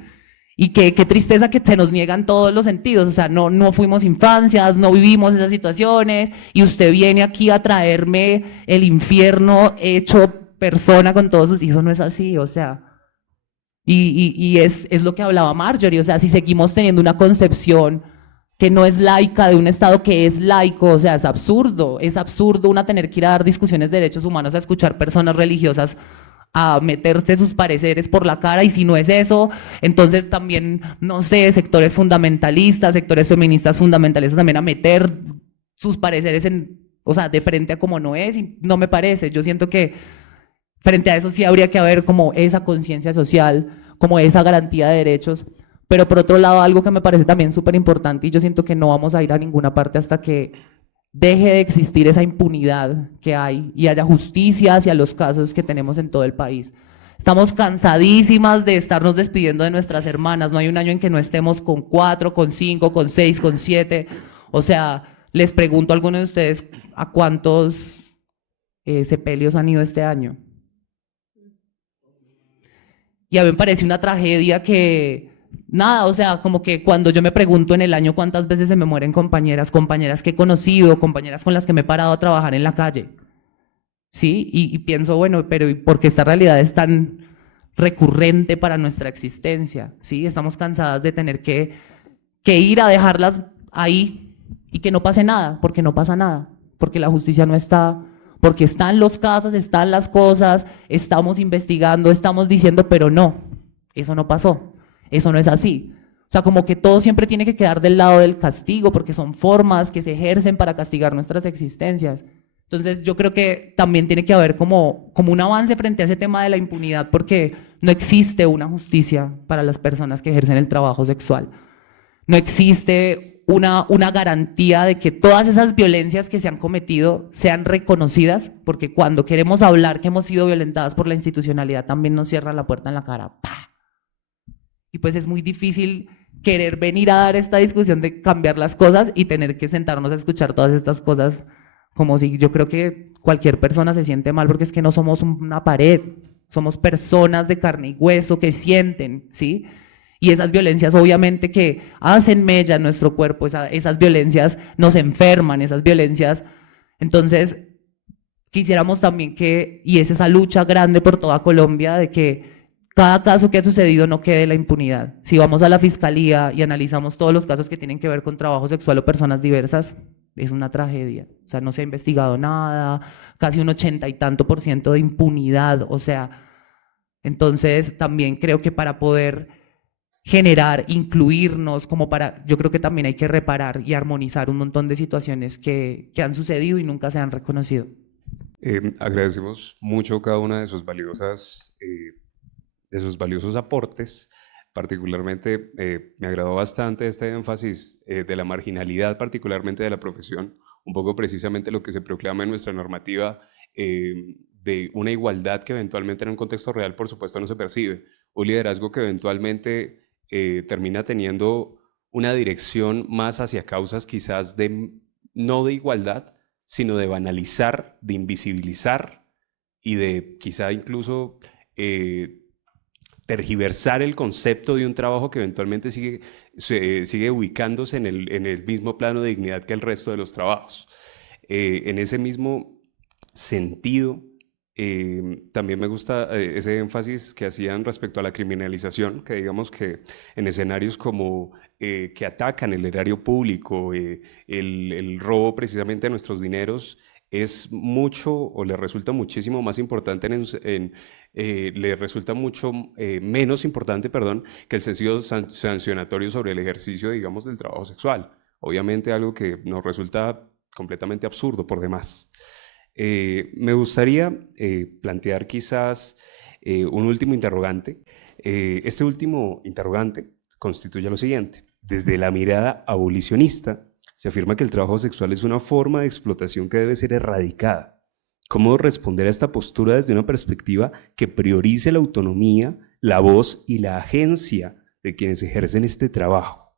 Y qué tristeza que se nos niegan todos los sentidos, o sea, no fuimos infancias, no vivimos esas situaciones, y usted viene aquí a traerme el infierno hecho persona con todos sus hijos, no es así, o sea, y es lo que hablaba Marjorie, o sea, si seguimos teniendo una concepción que no es laica de un Estado que es laico, o sea, es absurdo una tener que ir a dar discusiones de derechos humanos a escuchar personas religiosas a meterte sus pareceres por la cara, y si no es eso, entonces también, no sé, sectores fundamentalistas, sectores feministas fundamentalistas también a meter sus pareceres o sea, de frente a como no es, y no me parece. Yo siento que frente a eso sí habría que haber como esa conciencia social, como esa garantía de derechos, pero por otro lado algo que me parece también súper importante, y yo siento que no vamos a ir a ninguna parte hasta que deje de existir esa impunidad que hay y haya justicia hacia los casos que tenemos en todo el país. Estamos cansadísimas de estarnos despidiendo de nuestras hermanas, no hay un año en que no estemos con 4, con 5, con 6, con 7, o sea, les pregunto a algunos de ustedes a cuántos sepelios han ido este año. Y a mí me parece una tragedia que nada, o sea, como que cuando yo me pregunto en el año cuántas veces se me mueren compañeras que he conocido, compañeras con las que me he parado a trabajar en la calle, ¿sí? Y pienso, bueno, pero ¿y por qué esta realidad es tan recurrente para nuestra existencia? ¿Sí? Estamos cansadas de tener que ir a dejarlas ahí y que no pase nada, porque no pasa nada, porque la justicia no está, porque están los casos, están las cosas, estamos investigando, estamos diciendo, pero no, eso no pasó, eso no es así. O sea, como que todo siempre tiene que quedar del lado del castigo, porque son formas que se ejercen para castigar nuestras existencias. Entonces yo creo que también tiene que haber como un avance frente a ese tema de la impunidad, porque no existe una justicia para las personas que ejercen el trabajo sexual. No existe una garantía de que todas esas violencias que se han cometido sean reconocidas, porque cuando queremos hablar que hemos sido violentadas por la institucionalidad también nos cierran la puerta en la cara. ¡Pah! Y pues es muy difícil querer venir a dar esta discusión de cambiar las cosas y tener que sentarnos a escuchar todas estas cosas, como si yo creo que cualquier persona se siente mal, porque es que no somos una pared, somos personas de carne y hueso que sienten, ¿sí? Y esas violencias obviamente que hacen mella en nuestro cuerpo, esas violencias nos enferman, esas violencias. Entonces, quisiéramos también y es esa lucha grande por toda Colombia, de que cada caso que ha sucedido no quede en la impunidad. Si vamos a la fiscalía y analizamos todos los casos que tienen que ver con trabajo sexual o personas diversas, es una tragedia. O sea, no se ha investigado nada, casi un 80 y tanto % de impunidad. O sea, entonces también creo que para poder generar, incluirnos, yo creo que también hay que reparar y armonizar un montón de situaciones que han sucedido y nunca se han reconocido. Agradecemos mucho cada una de sus valiosos aportes. Particularmente me agradó bastante este énfasis de la marginalidad, particularmente de la profesión, un poco precisamente lo que se proclama en nuestra normativa de una igualdad que eventualmente en un contexto real, por supuesto, no se percibe, un liderazgo que eventualmente termina teniendo una dirección más hacia causas quizás no de igualdad, sino de banalizar, de invisibilizar y de quizá incluso tergiversar el concepto de un trabajo que eventualmente sigue ubicándose en el mismo plano de dignidad que el resto de los trabajos. En ese mismo sentido, también me gusta ese énfasis que hacían respecto a la criminalización, que digamos que en escenarios como que atacan el erario público, el robo precisamente de nuestros dineros, es mucho o le resulta muchísimo más importante, le resulta mucho menos importante, perdón, que el sencillo sancionatorio sobre el ejercicio, digamos, del trabajo sexual. Obviamente algo que nos resulta completamente absurdo por demás. Me gustaría plantear quizás un último interrogante. Este último interrogante constituye lo siguiente. Desde la mirada abolicionista, se afirma que el trabajo sexual es una forma de explotación que debe ser erradicada. ¿Cómo responder a esta postura desde una perspectiva que priorice la autonomía, la voz y la agencia de quienes ejercen este trabajo?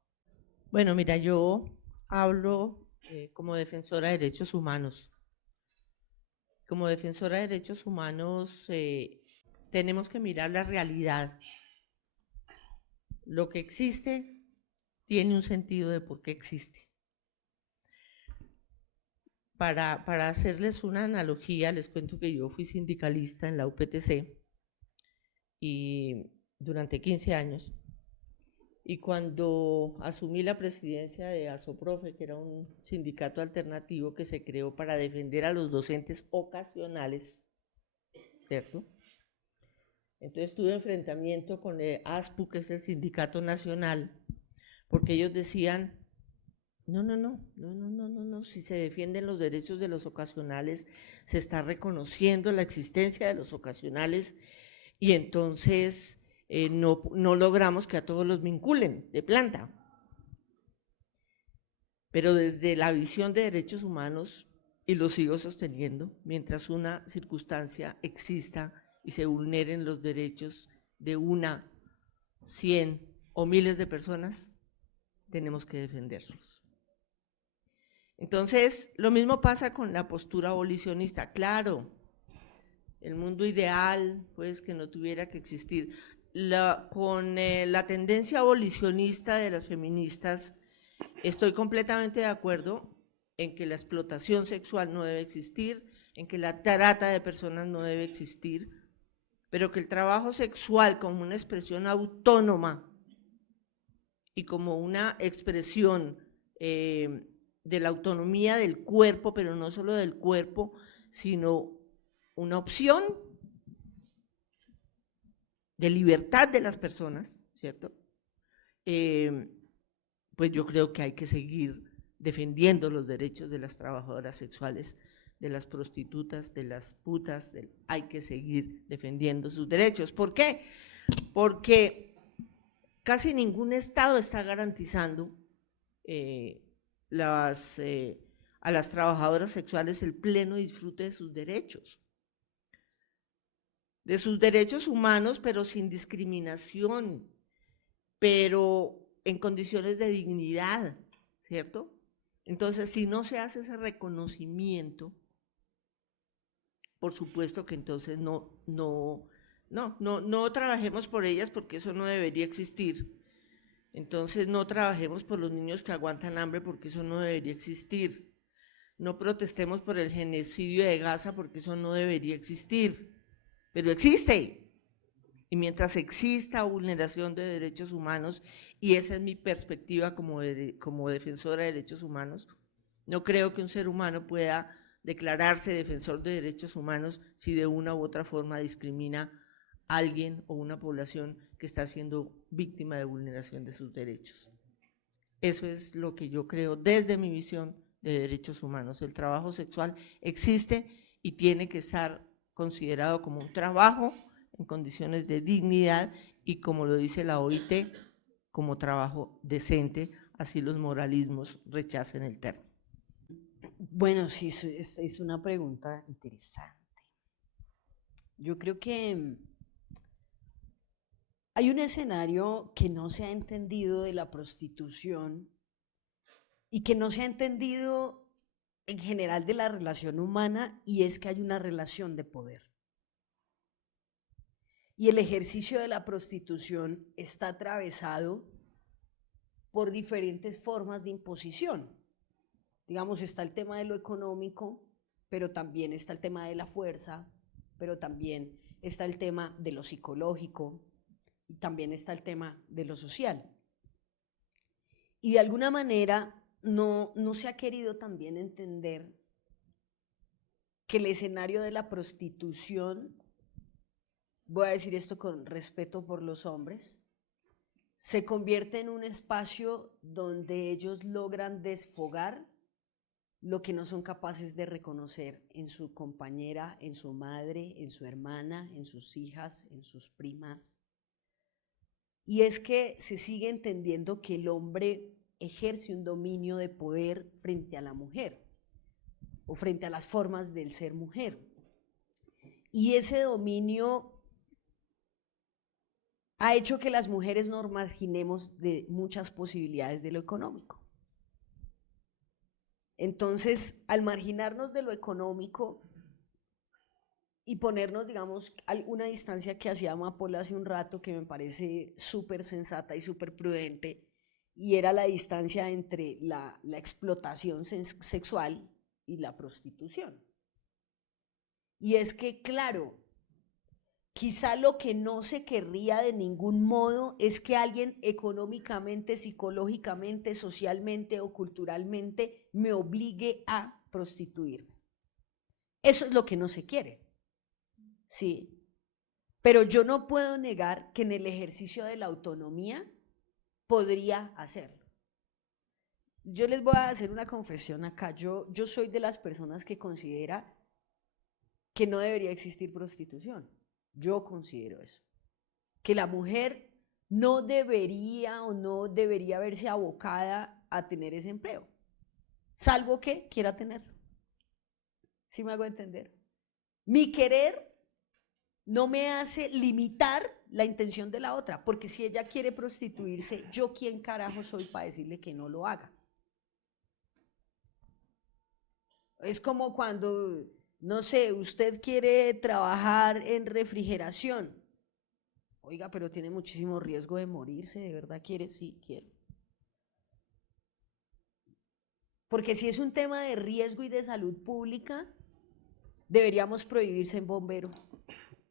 Bueno, mira, yo hablo como defensora de derechos humanos. Como defensora de derechos humanos tenemos que mirar la realidad. Lo que existe tiene un sentido de por qué existe. Para hacerles una analogía, les cuento que yo fui sindicalista en la UPTC y durante 15 años. Y cuando asumí la presidencia de ASOPROFE, que era un sindicato alternativo que se creó para defender a los docentes ocasionales, ¿cierto? Entonces tuve enfrentamiento con el ASPU, que es el sindicato nacional, porque ellos decían, no, si se defienden los derechos de los ocasionales, se está reconociendo la existencia de los ocasionales y entonces no logramos que a todos los vinculen de planta. Pero desde la visión de derechos humanos, y lo sigo sosteniendo, mientras una circunstancia exista y se vulneren los derechos de 1, 100 o miles de personas, tenemos que defenderlos. Entonces, lo mismo pasa con la postura abolicionista. Claro, el mundo ideal, pues, que no tuviera que existir. con la tendencia abolicionista de las feministas, estoy completamente de acuerdo en que la explotación sexual no debe existir, en que la trata de personas no debe existir, pero que el trabajo sexual como una expresión autónoma y como una expresión de la autonomía del cuerpo, pero no solo del cuerpo, sino una opción de libertad de las personas, ¿cierto? Pues yo creo que hay que seguir defendiendo los derechos de las trabajadoras sexuales, de las prostitutas, de las putas, hay que seguir defendiendo sus derechos. ¿Por qué? Porque casi ningún Estado está garantizando a las trabajadoras sexuales el pleno disfrute de sus derechos humanos, pero sin discriminación, pero en condiciones de dignidad, ¿cierto? Entonces, si no se hace ese reconocimiento, por supuesto que entonces no trabajemos por ellas, porque eso no debería existir. Entonces no trabajemos por los niños que aguantan hambre, porque eso no debería existir. No protestemos por el genocidio de Gaza, porque eso no debería existir. Pero existe. Y mientras exista vulneración de derechos humanos, y esa es mi perspectiva como defensora de derechos humanos, no creo que un ser humano pueda declararse defensor de derechos humanos si de una u otra forma discrimina a alguien o una población que está siendo víctima de vulneración de sus derechos. Eso es lo que yo creo desde mi visión de derechos humanos. El trabajo sexual existe y tiene que estar considerado como un trabajo en condiciones de dignidad y, como lo dice la OIT, como trabajo decente, así los moralismos rechacen el término. Bueno, sí, es una pregunta interesante. Yo creo que hay un escenario que no se ha entendido de la prostitución y que no se ha entendido en general de la relación humana, y es que hay una relación de poder. Y el ejercicio de la prostitución está atravesado por diferentes formas de imposición. Digamos, está el tema de lo económico, pero también está el tema de la fuerza, pero también está el tema de lo psicológico, y también está el tema de lo social. Y de alguna manera no se ha querido también entender que el escenario de la prostitución, voy a decir esto con respeto por los hombres, se convierte en un espacio donde ellos logran desfogar lo que no son capaces de reconocer en su compañera, en su madre, en su hermana, en sus hijas, en sus primas. Y es que se sigue entendiendo que el hombre ejerce un dominio de poder frente a la mujer o frente a las formas del ser mujer. Y ese dominio ha hecho que las mujeres nos marginemos de muchas posibilidades de lo económico. Entonces, al marginarnos de lo económico y ponernos, digamos, a una distancia que hacía Amapola hace un rato, que me parece súper sensata y súper prudente, y era la distancia entre la explotación sexual y la prostitución. Y es que, claro, quizá lo que no se querría de ningún modo es que alguien económicamente, psicológicamente, socialmente o culturalmente me obligue a prostituirme. Eso es lo que no se quiere, ¿sí? Pero yo no puedo negar que en el ejercicio de la autonomía podría hacerlo. Yo les voy a hacer una confesión acá. Yo soy de las personas que considera que no debería existir prostitución. Yo considero eso, que la mujer no debería o no debería verse abocada a tener ese empleo, salvo que quiera tenerlo. ¿Sí me hago entender? Mi querer no me hace limitar la intención de la otra, porque si ella quiere prostituirse, ¿yo quién carajo soy para decirle que no lo haga? Es como cuando, no sé, usted quiere trabajar en refrigeración Oiga, pero tiene muchísimo riesgo de morirse, ¿de verdad quiere? Sí, quiero. Porque si es un tema de riesgo y de salud pública, deberíamos prohibirse en bombero.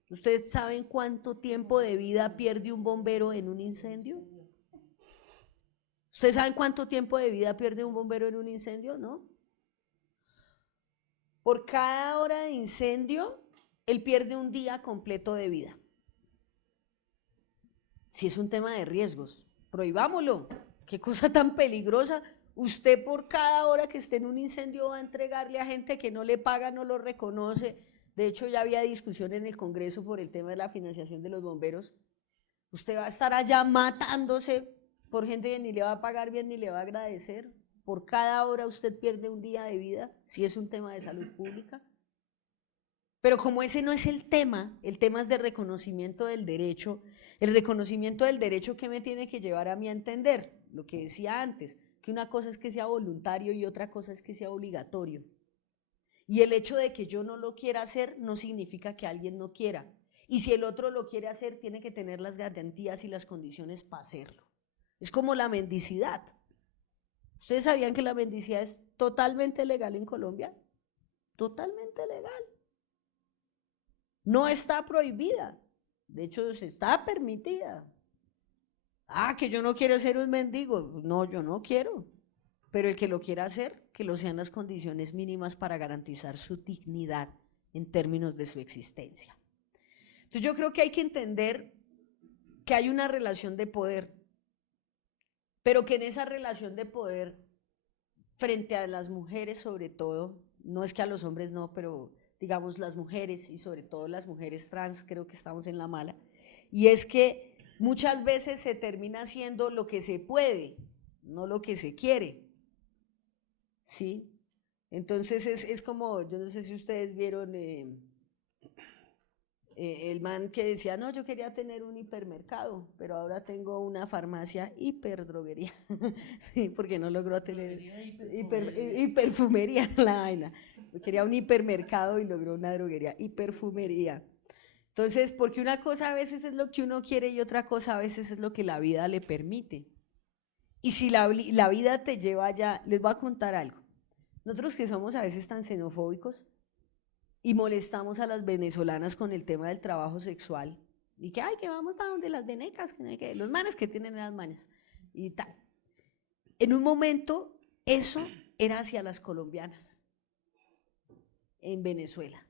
¿Ustedes saben cuánto tiempo de vida pierde un bombero en un incendio? ¿Ustedes saben cuánto tiempo de vida pierde un bombero en un incendio? ¿No? Por cada hora de incendio, él pierde un día completo de vida. Si es un tema de riesgos, prohibámoslo. Qué cosa tan peligrosa. Usted por cada hora que esté en un incendio va a entregarle a gente que no le paga, no lo reconoce. De hecho, ya había discusión en el Congreso por el tema de la financiación de los bomberos. Usted va a estar allá matándose por gente que ni le va a pagar bien ni le va a agradecer. Por cada hora usted pierde un día de vida, si es un tema de salud pública. Pero como ese no es el tema es de reconocimiento del derecho. El reconocimiento del derecho, ¿qué me tiene que llevar a mí a entender? Lo que decía antes, que una cosa es que sea voluntario y otra cosa es que sea obligatorio. Y el hecho de que yo no lo quiera hacer no significa que alguien no quiera. Y si el otro lo quiere hacer, tiene que tener las garantías y las condiciones para hacerlo. Es como la mendicidad. ¿Ustedes sabían que la mendicidad es totalmente legal en Colombia? Totalmente legal. No está prohibida. De hecho, está permitida. Ah, que yo no quiero ser un mendigo. No, yo no quiero. Pero el que lo quiera hacer, que lo sean las condiciones mínimas para garantizar su dignidad en términos de su existencia. Entonces yo creo que hay que entender que hay una relación de poder, pero que en esa relación de poder, frente a las mujeres sobre todo, no es que a los hombres no, pero digamos las mujeres y sobre todo las mujeres trans, creo que estamos en la mala, y es que muchas veces se termina haciendo lo que se puede, no lo que se quiere, ¿sí? Entonces es como, yo no sé si ustedes vieron el man que decía, no, yo quería tener un hipermercado, pero ahora tengo una farmacia hiperdroguería, sí, porque no logró tener hiperfumería, la vaina. Quería un hipermercado y logró una droguería, hiperfumería. Entonces, porque una cosa a veces es lo que uno quiere y otra cosa a veces es lo que la vida le permite. Y si la vida te lleva allá, les voy a contar algo. Nosotros que somos a veces tan xenofóbicos y molestamos a las venezolanas con el tema del trabajo sexual, y que, ay, que vamos para donde las venecas, que no hay que, los manes que tienen las mañas, y tal. En un momento, eso era hacia las colombianas en Venezuela.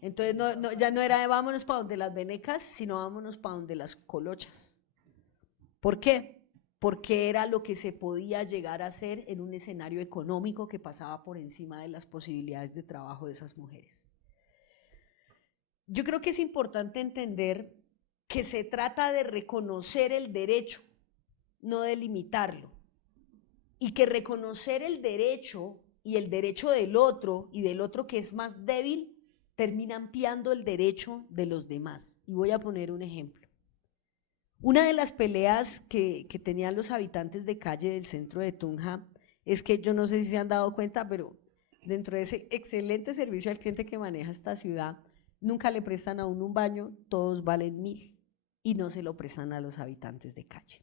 Entonces ya no era de vámonos para donde las venecas, sino vámonos para donde las colochas. ¿Por qué? Porque era lo que se podía llegar a hacer en un escenario económico que pasaba por encima de las posibilidades de trabajo de esas mujeres. Yo creo que es importante entender que se trata de reconocer el derecho, no de limitarlo, y que reconocer el derecho y el derecho del otro y del otro que es más débil termina ampliando el derecho de los demás. Y voy a poner un ejemplo. Una de las peleas que tenían los habitantes de calle del centro de Tunja es que, yo no sé si se han dado cuenta, pero dentro de ese excelente servicio al cliente que maneja esta ciudad, nunca le prestan a uno un baño, todos valen 1.000 y no se lo prestan a los habitantes de calle.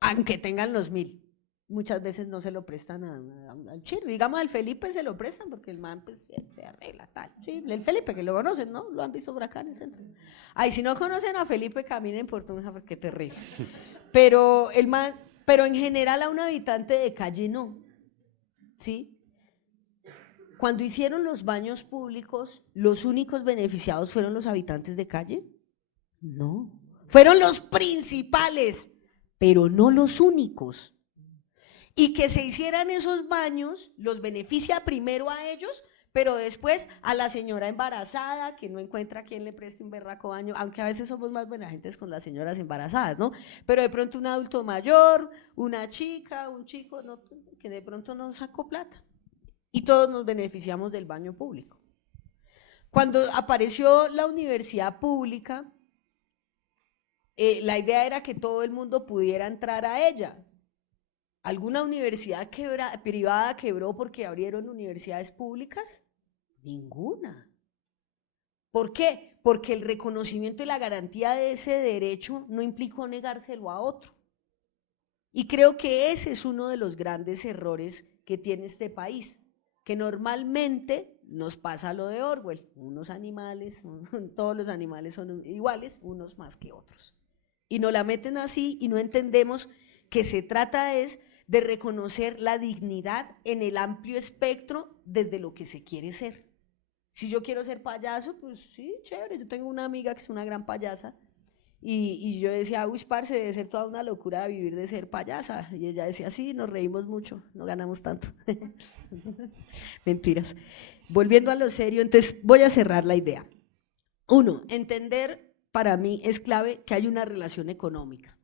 Aunque tengan los 1.000. Muchas veces no se lo prestan al chirri, digamos al Felipe se lo prestan porque el man pues se arregla tal, sí, el Felipe que lo conocen, ¿no? Lo han visto por acá en el centro. Ay, si no conocen a Felipe, caminen por Tunja porque es terrible. Pero el man, pero en general a un habitante de calle no, ¿sí? Cuando hicieron los baños públicos, ¿los únicos beneficiados fueron los habitantes de calle? No, fueron los principales, pero no los únicos. Y que se hicieran esos baños los beneficia primero a ellos, pero después a la señora embarazada que no encuentra quien le preste un berraco baño, aunque a veces somos más buena gente con las señoras embarazadas, ¿no? Pero de pronto un adulto mayor, una chica, un chico, no, que de pronto no sacó plata. Y todos nos beneficiamos del baño público. Cuando apareció la universidad pública, la idea era que todo el mundo pudiera entrar a ella. ¿Alguna universidad privada quebró porque abrieron universidades públicas? Ninguna. ¿Por qué? Porque el reconocimiento y la garantía de ese derecho no implicó negárselo a otro. Y creo que ese es uno de los grandes errores que tiene este país, que normalmente nos pasa lo de Orwell, unos animales, todos los animales son iguales, unos más que otros. Y nos la meten así y no entendemos que se trata es de reconocer la dignidad en el amplio espectro desde lo que se quiere ser. Si yo quiero ser payaso, pues sí, chévere, yo tengo una amiga que es una gran payasa y yo decía, uy, parce, debe ser toda una locura vivir de ser payasa. Y ella decía, sí, nos reímos mucho, no ganamos tanto. Mentiras. Volviendo a lo serio, entonces voy a cerrar la idea. Uno, entender para mí es clave que hay una relación económica.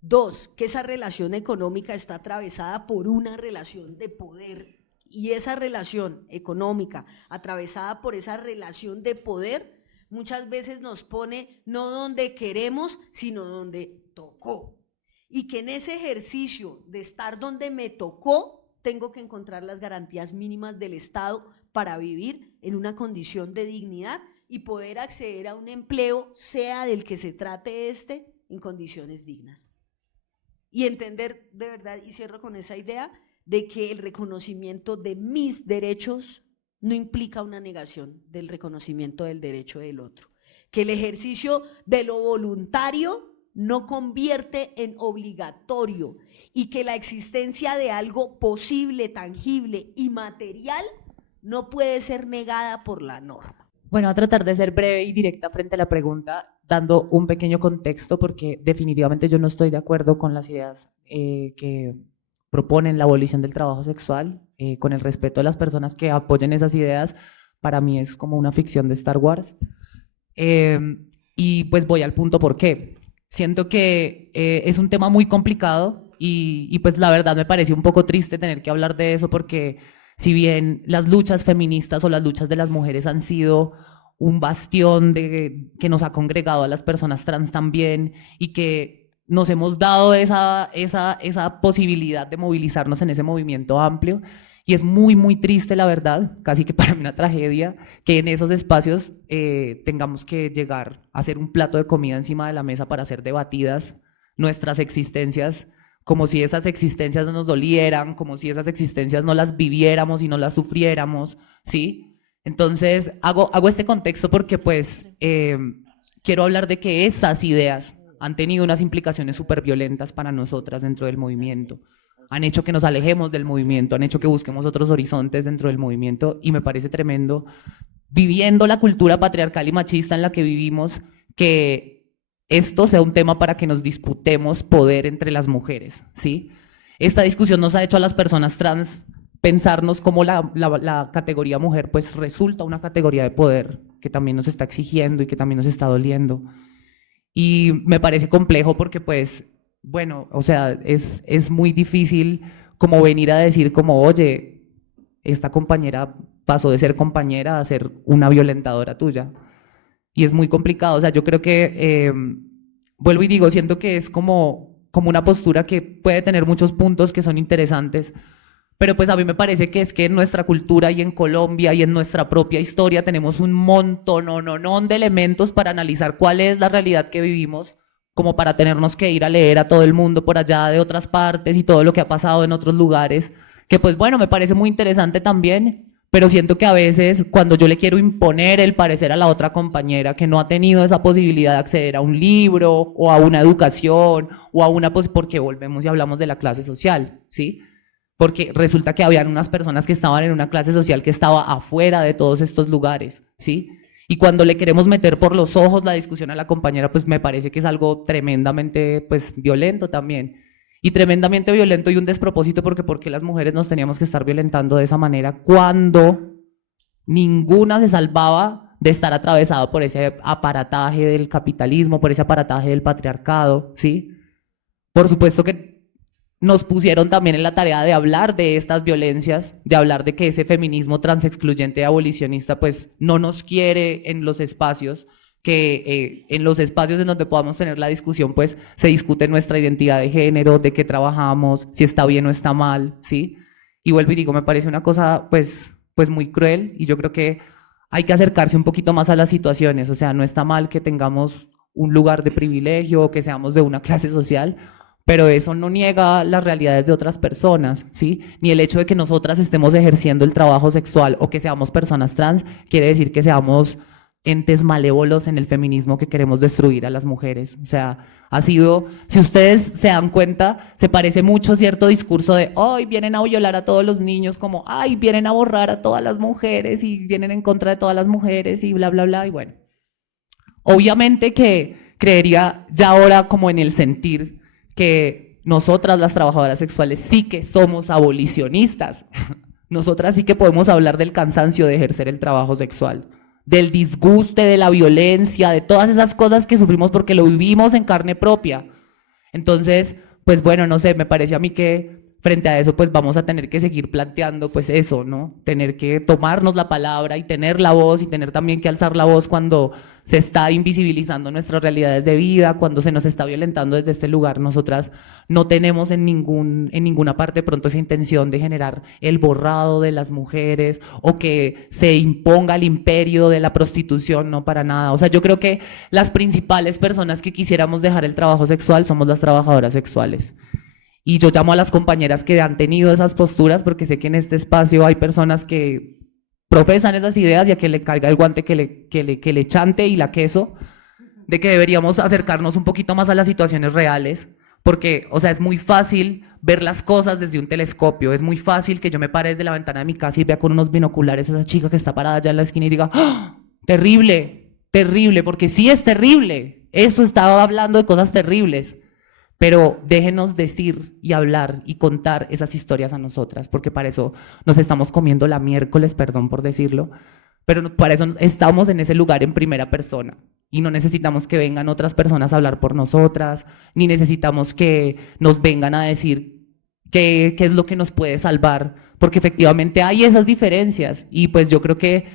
Dos, que esa relación económica está atravesada por una relación de poder y esa relación económica atravesada por esa relación de poder muchas veces nos pone no donde queremos, sino donde tocó. Y que en ese ejercicio de estar donde me tocó, tengo que encontrar las garantías mínimas del Estado para vivir en una condición de dignidad y poder acceder a un empleo, sea del que se trate en condiciones dignas. Y entender de verdad, y cierro con esa idea, de que el reconocimiento de mis derechos no implica una negación del reconocimiento del derecho del otro. Que el ejercicio de lo voluntario no convierte en obligatorio y que la existencia de algo posible, tangible y material no puede ser negada por la norma. Bueno, a tratar de ser breve y directa frente a la pregunta, dando un pequeño contexto, porque definitivamente yo no estoy de acuerdo con las ideas que proponen la abolición del trabajo sexual, con el respeto a las personas que apoyen esas ideas, para mí es como una ficción de Star Wars. Y pues voy al punto por qué. Siento que es un tema muy complicado y pues la verdad me parece un poco triste tener que hablar de eso porque si bien las luchas feministas o las luchas de las mujeres han sido un bastión que nos ha congregado a las personas trans también y que nos hemos dado esa posibilidad de movilizarnos en ese movimiento amplio. Y es muy, muy triste, la verdad, casi que para mí una tragedia, que en esos espacios tengamos que llegar a hacer un plato de comida encima de la mesa para ser debatidas nuestras existencias, como si esas existencias no nos dolieran, como si esas existencias no las viviéramos y no las sufriéramos, ¿sí? Entonces, hago este contexto porque, pues, quiero hablar de que esas ideas han tenido unas implicaciones súper violentas para nosotras dentro del movimiento. Han hecho que nos alejemos del movimiento, han hecho que busquemos otros horizontes dentro del movimiento y me parece tremendo, viviendo la cultura patriarcal y machista en la que vivimos, que esto sea un tema para que nos disputemos poder entre las mujeres, ¿sí? Esta discusión nos ha hecho a las personas trans pensarnos cómo la categoría mujer pues resulta una categoría de poder que también nos está exigiendo y que también nos está doliendo. Y me parece complejo porque pues, bueno, o sea, es muy difícil como venir a decir como, oye, esta compañera pasó de ser compañera a ser una violentadora tuya. Y es muy complicado, o sea, yo creo que, vuelvo y digo, siento que es como una postura que puede tener muchos puntos que son interesantes, pero pues a mí me parece que es que en nuestra cultura y en Colombia y en nuestra propia historia tenemos un montón de elementos para analizar cuál es la realidad que vivimos, como para tenernos que ir a leer a todo el mundo por allá de otras partes y todo lo que ha pasado en otros lugares, que pues bueno, me parece muy interesante también, pero siento que a veces cuando yo le quiero imponer el parecer a la otra compañera que no ha tenido esa posibilidad de acceder a un libro o a una educación o a una porque volvemos y hablamos de la clase social, ¿sí? Porque resulta que habían unas personas que estaban en una clase social que estaba afuera de todos estos lugares, ¿sí? Y cuando le queremos meter por los ojos la discusión a la compañera, pues me parece que es algo tremendamente, pues, violento también. Y tremendamente violento y un despropósito porque ¿por qué las mujeres nos teníamos que estar violentando de esa manera cuando ninguna se salvaba de estar atravesado por ese aparataje del capitalismo, por ese aparataje del patriarcado, ¿sí? Por supuesto que nos pusieron también en la tarea de hablar de estas violencias, de hablar de que ese feminismo transexcluyente y abolicionista pues no nos quiere en los espacios, que en los espacios en donde podamos tener la discusión pues se discute nuestra identidad de género, de qué trabajamos, si está bien o está mal, ¿sí? Y vuelvo y digo, me parece una cosa pues muy cruel y yo creo que hay que acercarse un poquito más a las situaciones, o sea, no está mal que tengamos un lugar de privilegio o que seamos de una clase social, pero eso no niega las realidades de otras personas, ¿sí? Ni el hecho de que nosotras estemos ejerciendo el trabajo sexual o que seamos personas trans quiere decir que seamos entes malévolos en el feminismo que queremos destruir a las mujeres. O sea, ha sido, si ustedes se dan cuenta, se parece mucho cierto discurso de, ay, vienen a violar a todos los niños, como, ay, vienen a borrar a todas las mujeres y vienen en contra de todas las mujeres y bla, bla, bla, y bueno. Obviamente que creería ya ahora como en el sentir que nosotras las trabajadoras sexuales sí que somos abolicionistas. Nosotras sí que podemos hablar del cansancio de ejercer el trabajo sexual, del disguste, de la violencia, de todas esas cosas que sufrimos porque lo vivimos en carne propia. Entonces, pues bueno, no sé, me parece a mí que frente a eso pues vamos a tener que seguir planteando pues eso, ¿no? Tener que tomarnos la palabra y tener la voz y tener también que alzar la voz cuando se está invisibilizando nuestras realidades de vida, cuando se nos está violentando desde este lugar. Nosotras no tenemos en ninguna parte pronto esa intención de generar el borrado de las mujeres o que se imponga el imperio de la prostitución, no, para nada. O sea, yo creo que las principales personas que quisiéramos dejar el trabajo sexual somos las trabajadoras sexuales. Y yo llamo a las compañeras que han tenido esas posturas, porque sé que en este espacio hay personas que profesan esas ideas y a que le caiga el guante que le chante y la queso, de que deberíamos acercarnos un poquito más a las situaciones reales, porque, o sea, es muy fácil ver las cosas desde un telescopio, es muy fácil que yo me pare desde la ventana de mi casa y vea con unos binoculares a esa chica que está parada allá en la esquina y diga, ¡ah! Terrible, terrible, porque sí es terrible, eso estaba hablando de cosas terribles. Pero déjenos decir y hablar y contar esas historias a nosotras, porque para eso nos estamos comiendo la miércoles, perdón por decirlo, pero para eso estamos en ese lugar en primera persona y no necesitamos que vengan otras personas a hablar por nosotras, ni necesitamos que nos vengan a decir qué es lo que nos puede salvar, porque efectivamente hay esas diferencias y pues yo creo que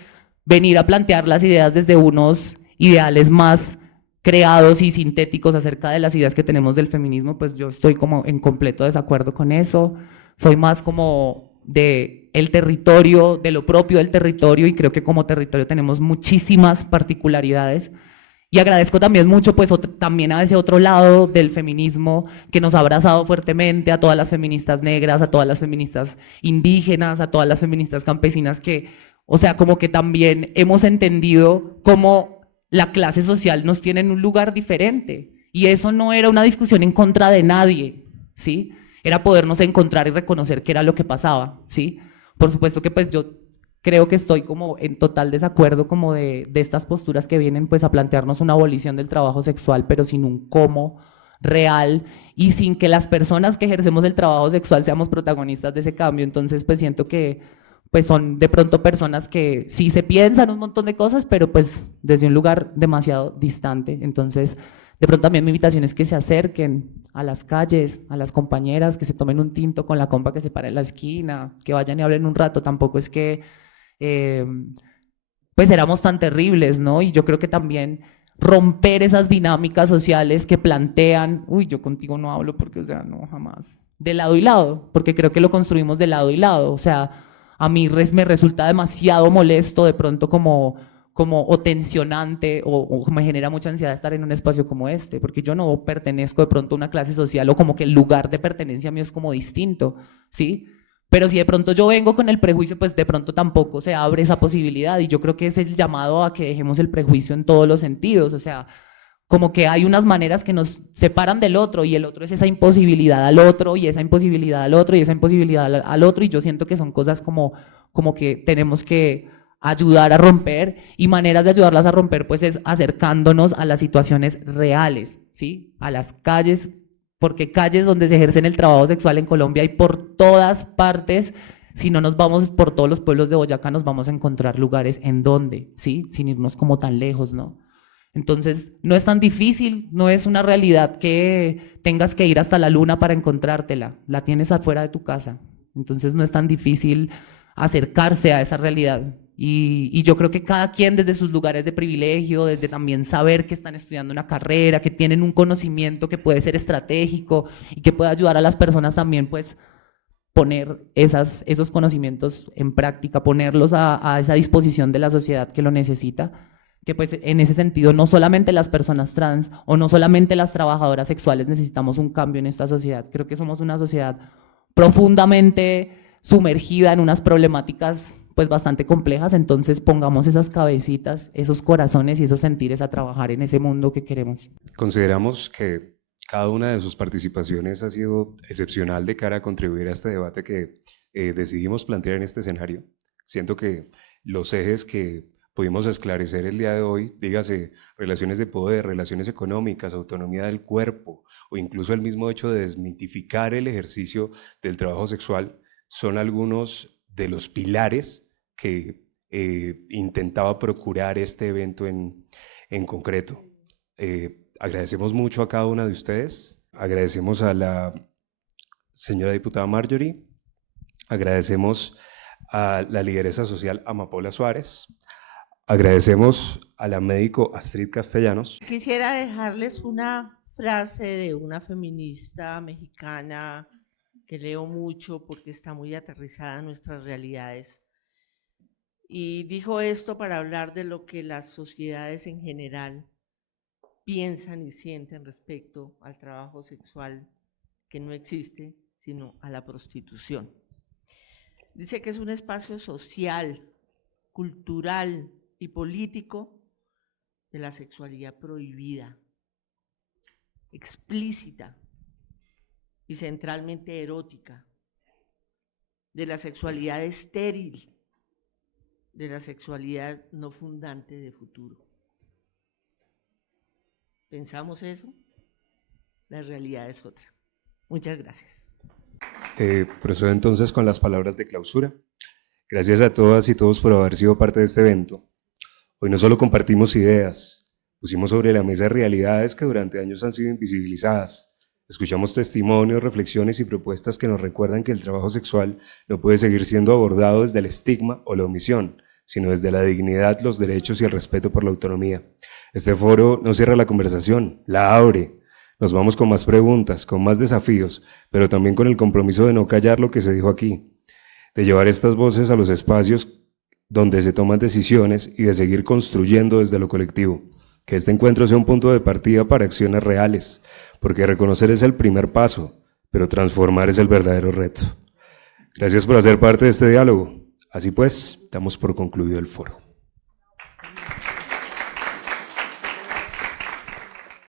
venir a plantear las ideas desde unos ideales más creados y sintéticos acerca de las ideas que tenemos del feminismo, pues yo estoy como en completo desacuerdo con eso. Soy más como de el territorio, de lo propio del territorio, y creo que como territorio tenemos muchísimas particularidades. Y agradezco también mucho pues también a ese otro lado del feminismo que nos ha abrazado fuertemente, a todas las feministas negras, a todas las feministas indígenas, a todas las feministas campesinas que, o sea, como que también hemos entendido cómo la clase social nos tiene en un lugar diferente, y eso no era una discusión en contra de nadie, ¿sí? Era podernos encontrar y reconocer qué era lo que pasaba, ¿sí? Por supuesto que pues yo creo que estoy como en total desacuerdo como de estas posturas que vienen pues a plantearnos una abolición del trabajo sexual, pero sin un cómo real y sin que las personas que ejercemos el trabajo sexual seamos protagonistas de ese cambio. Entonces pues siento que pues son de pronto personas que sí se piensan un montón de cosas, pero pues desde un lugar demasiado distante. Entonces, de pronto también mi invitación es que se acerquen a las calles, a las compañeras, que se tomen un tinto con la compa que se para en la esquina, que vayan y hablen un rato. Tampoco es que pues éramos tan terribles, ¿no? Y yo creo que también romper esas dinámicas sociales que plantean, uy, yo contigo no hablo porque, o sea, no, jamás, de lado y lado, porque creo que lo construimos de lado y lado. O sea, a mí me resulta demasiado molesto de pronto como o tensionante o me genera mucha ansiedad estar en un espacio como este, porque yo no pertenezco de pronto a una clase social o como que el lugar de pertenencia mío es como distinto, ¿sí? Pero si de pronto yo vengo con el prejuicio, pues de pronto tampoco se abre esa posibilidad, y yo creo que es el llamado a que dejemos el prejuicio en todos los sentidos. O sea, como que hay unas maneras que nos separan del otro, y el otro es esa imposibilidad al otro, y esa imposibilidad al otro, y esa imposibilidad al otro, y yo siento que son cosas como que tenemos que ayudar a romper, y maneras de ayudarlas a romper pues es acercándonos a las situaciones reales, ¿sí? A las calles, porque calles donde se ejerce el trabajo sexual en Colombia hay por todas partes. Si no nos vamos por todos los pueblos de Boyacá, nos vamos a encontrar lugares en donde, ¿sí? Sin irnos como tan lejos, ¿no? Entonces, no es tan difícil, no es una realidad que tengas que ir hasta la luna para encontrártela, la tienes afuera de tu casa. Entonces, no es tan difícil acercarse a esa realidad. Y yo creo que cada quien desde sus lugares de privilegio, desde también saber que están estudiando una carrera, que tienen un conocimiento que puede ser estratégico y que puede ayudar a las personas también, pues, poner esos conocimientos en práctica, ponerlos a esa disposición de la sociedad que lo necesita, que pues en ese sentido no solamente las personas trans o no solamente las trabajadoras sexuales necesitamos un cambio en esta sociedad, creo que somos una sociedad profundamente sumergida en unas problemáticas pues bastante complejas, entonces pongamos esas cabecitas, esos corazones y esos sentires a trabajar en ese mundo que queremos. Consideramos que cada una de sus participaciones ha sido excepcional de cara a contribuir a este debate que decidimos plantear en este escenario. Siento que los ejes que pudimos esclarecer el día de hoy, dígase relaciones de poder, relaciones económicas, autonomía del cuerpo o incluso el mismo hecho de desmitificar el ejercicio del trabajo sexual, son algunos de los pilares que intentaba procurar este evento en concreto. Agradecemos mucho a cada una de ustedes, agradecemos a la señora diputada Marjorie, agradecemos a la lideresa social Amapola Suárez, agradecemos a la médico Astrid Castellanos. Quisiera dejarles una frase de una feminista mexicana que leo mucho porque está muy aterrizada en nuestras realidades. Y dijo esto para hablar de lo que las sociedades en general piensan y sienten respecto al trabajo sexual, que no existe, sino a la prostitución. Dice que es un espacio social, cultural y político de la sexualidad prohibida, explícita y centralmente erótica, de la sexualidad estéril, de la sexualidad no fundante de futuro. ¿Pensamos eso? La realidad es otra. Muchas gracias. Procedo entonces con las palabras de clausura. Gracias a todas y todos por haber sido parte de este evento. Hoy no solo compartimos ideas, pusimos sobre la mesa realidades que durante años han sido invisibilizadas. Escuchamos testimonios, reflexiones y propuestas que nos recuerdan que el trabajo sexual no puede seguir siendo abordado desde el estigma o la omisión, sino desde la dignidad, los derechos y el respeto por la autonomía. Este foro no cierra la conversación, la abre. Nos vamos con más preguntas, con más desafíos, pero también con el compromiso de no callar lo que se dijo aquí, de llevar estas voces a los espacios donde se toman decisiones y de seguir construyendo desde lo colectivo. Que este encuentro sea un punto de partida para acciones reales, porque reconocer es el primer paso, pero transformar es el verdadero reto. Gracias por hacer parte de este diálogo. Así pues, damos por concluido el foro.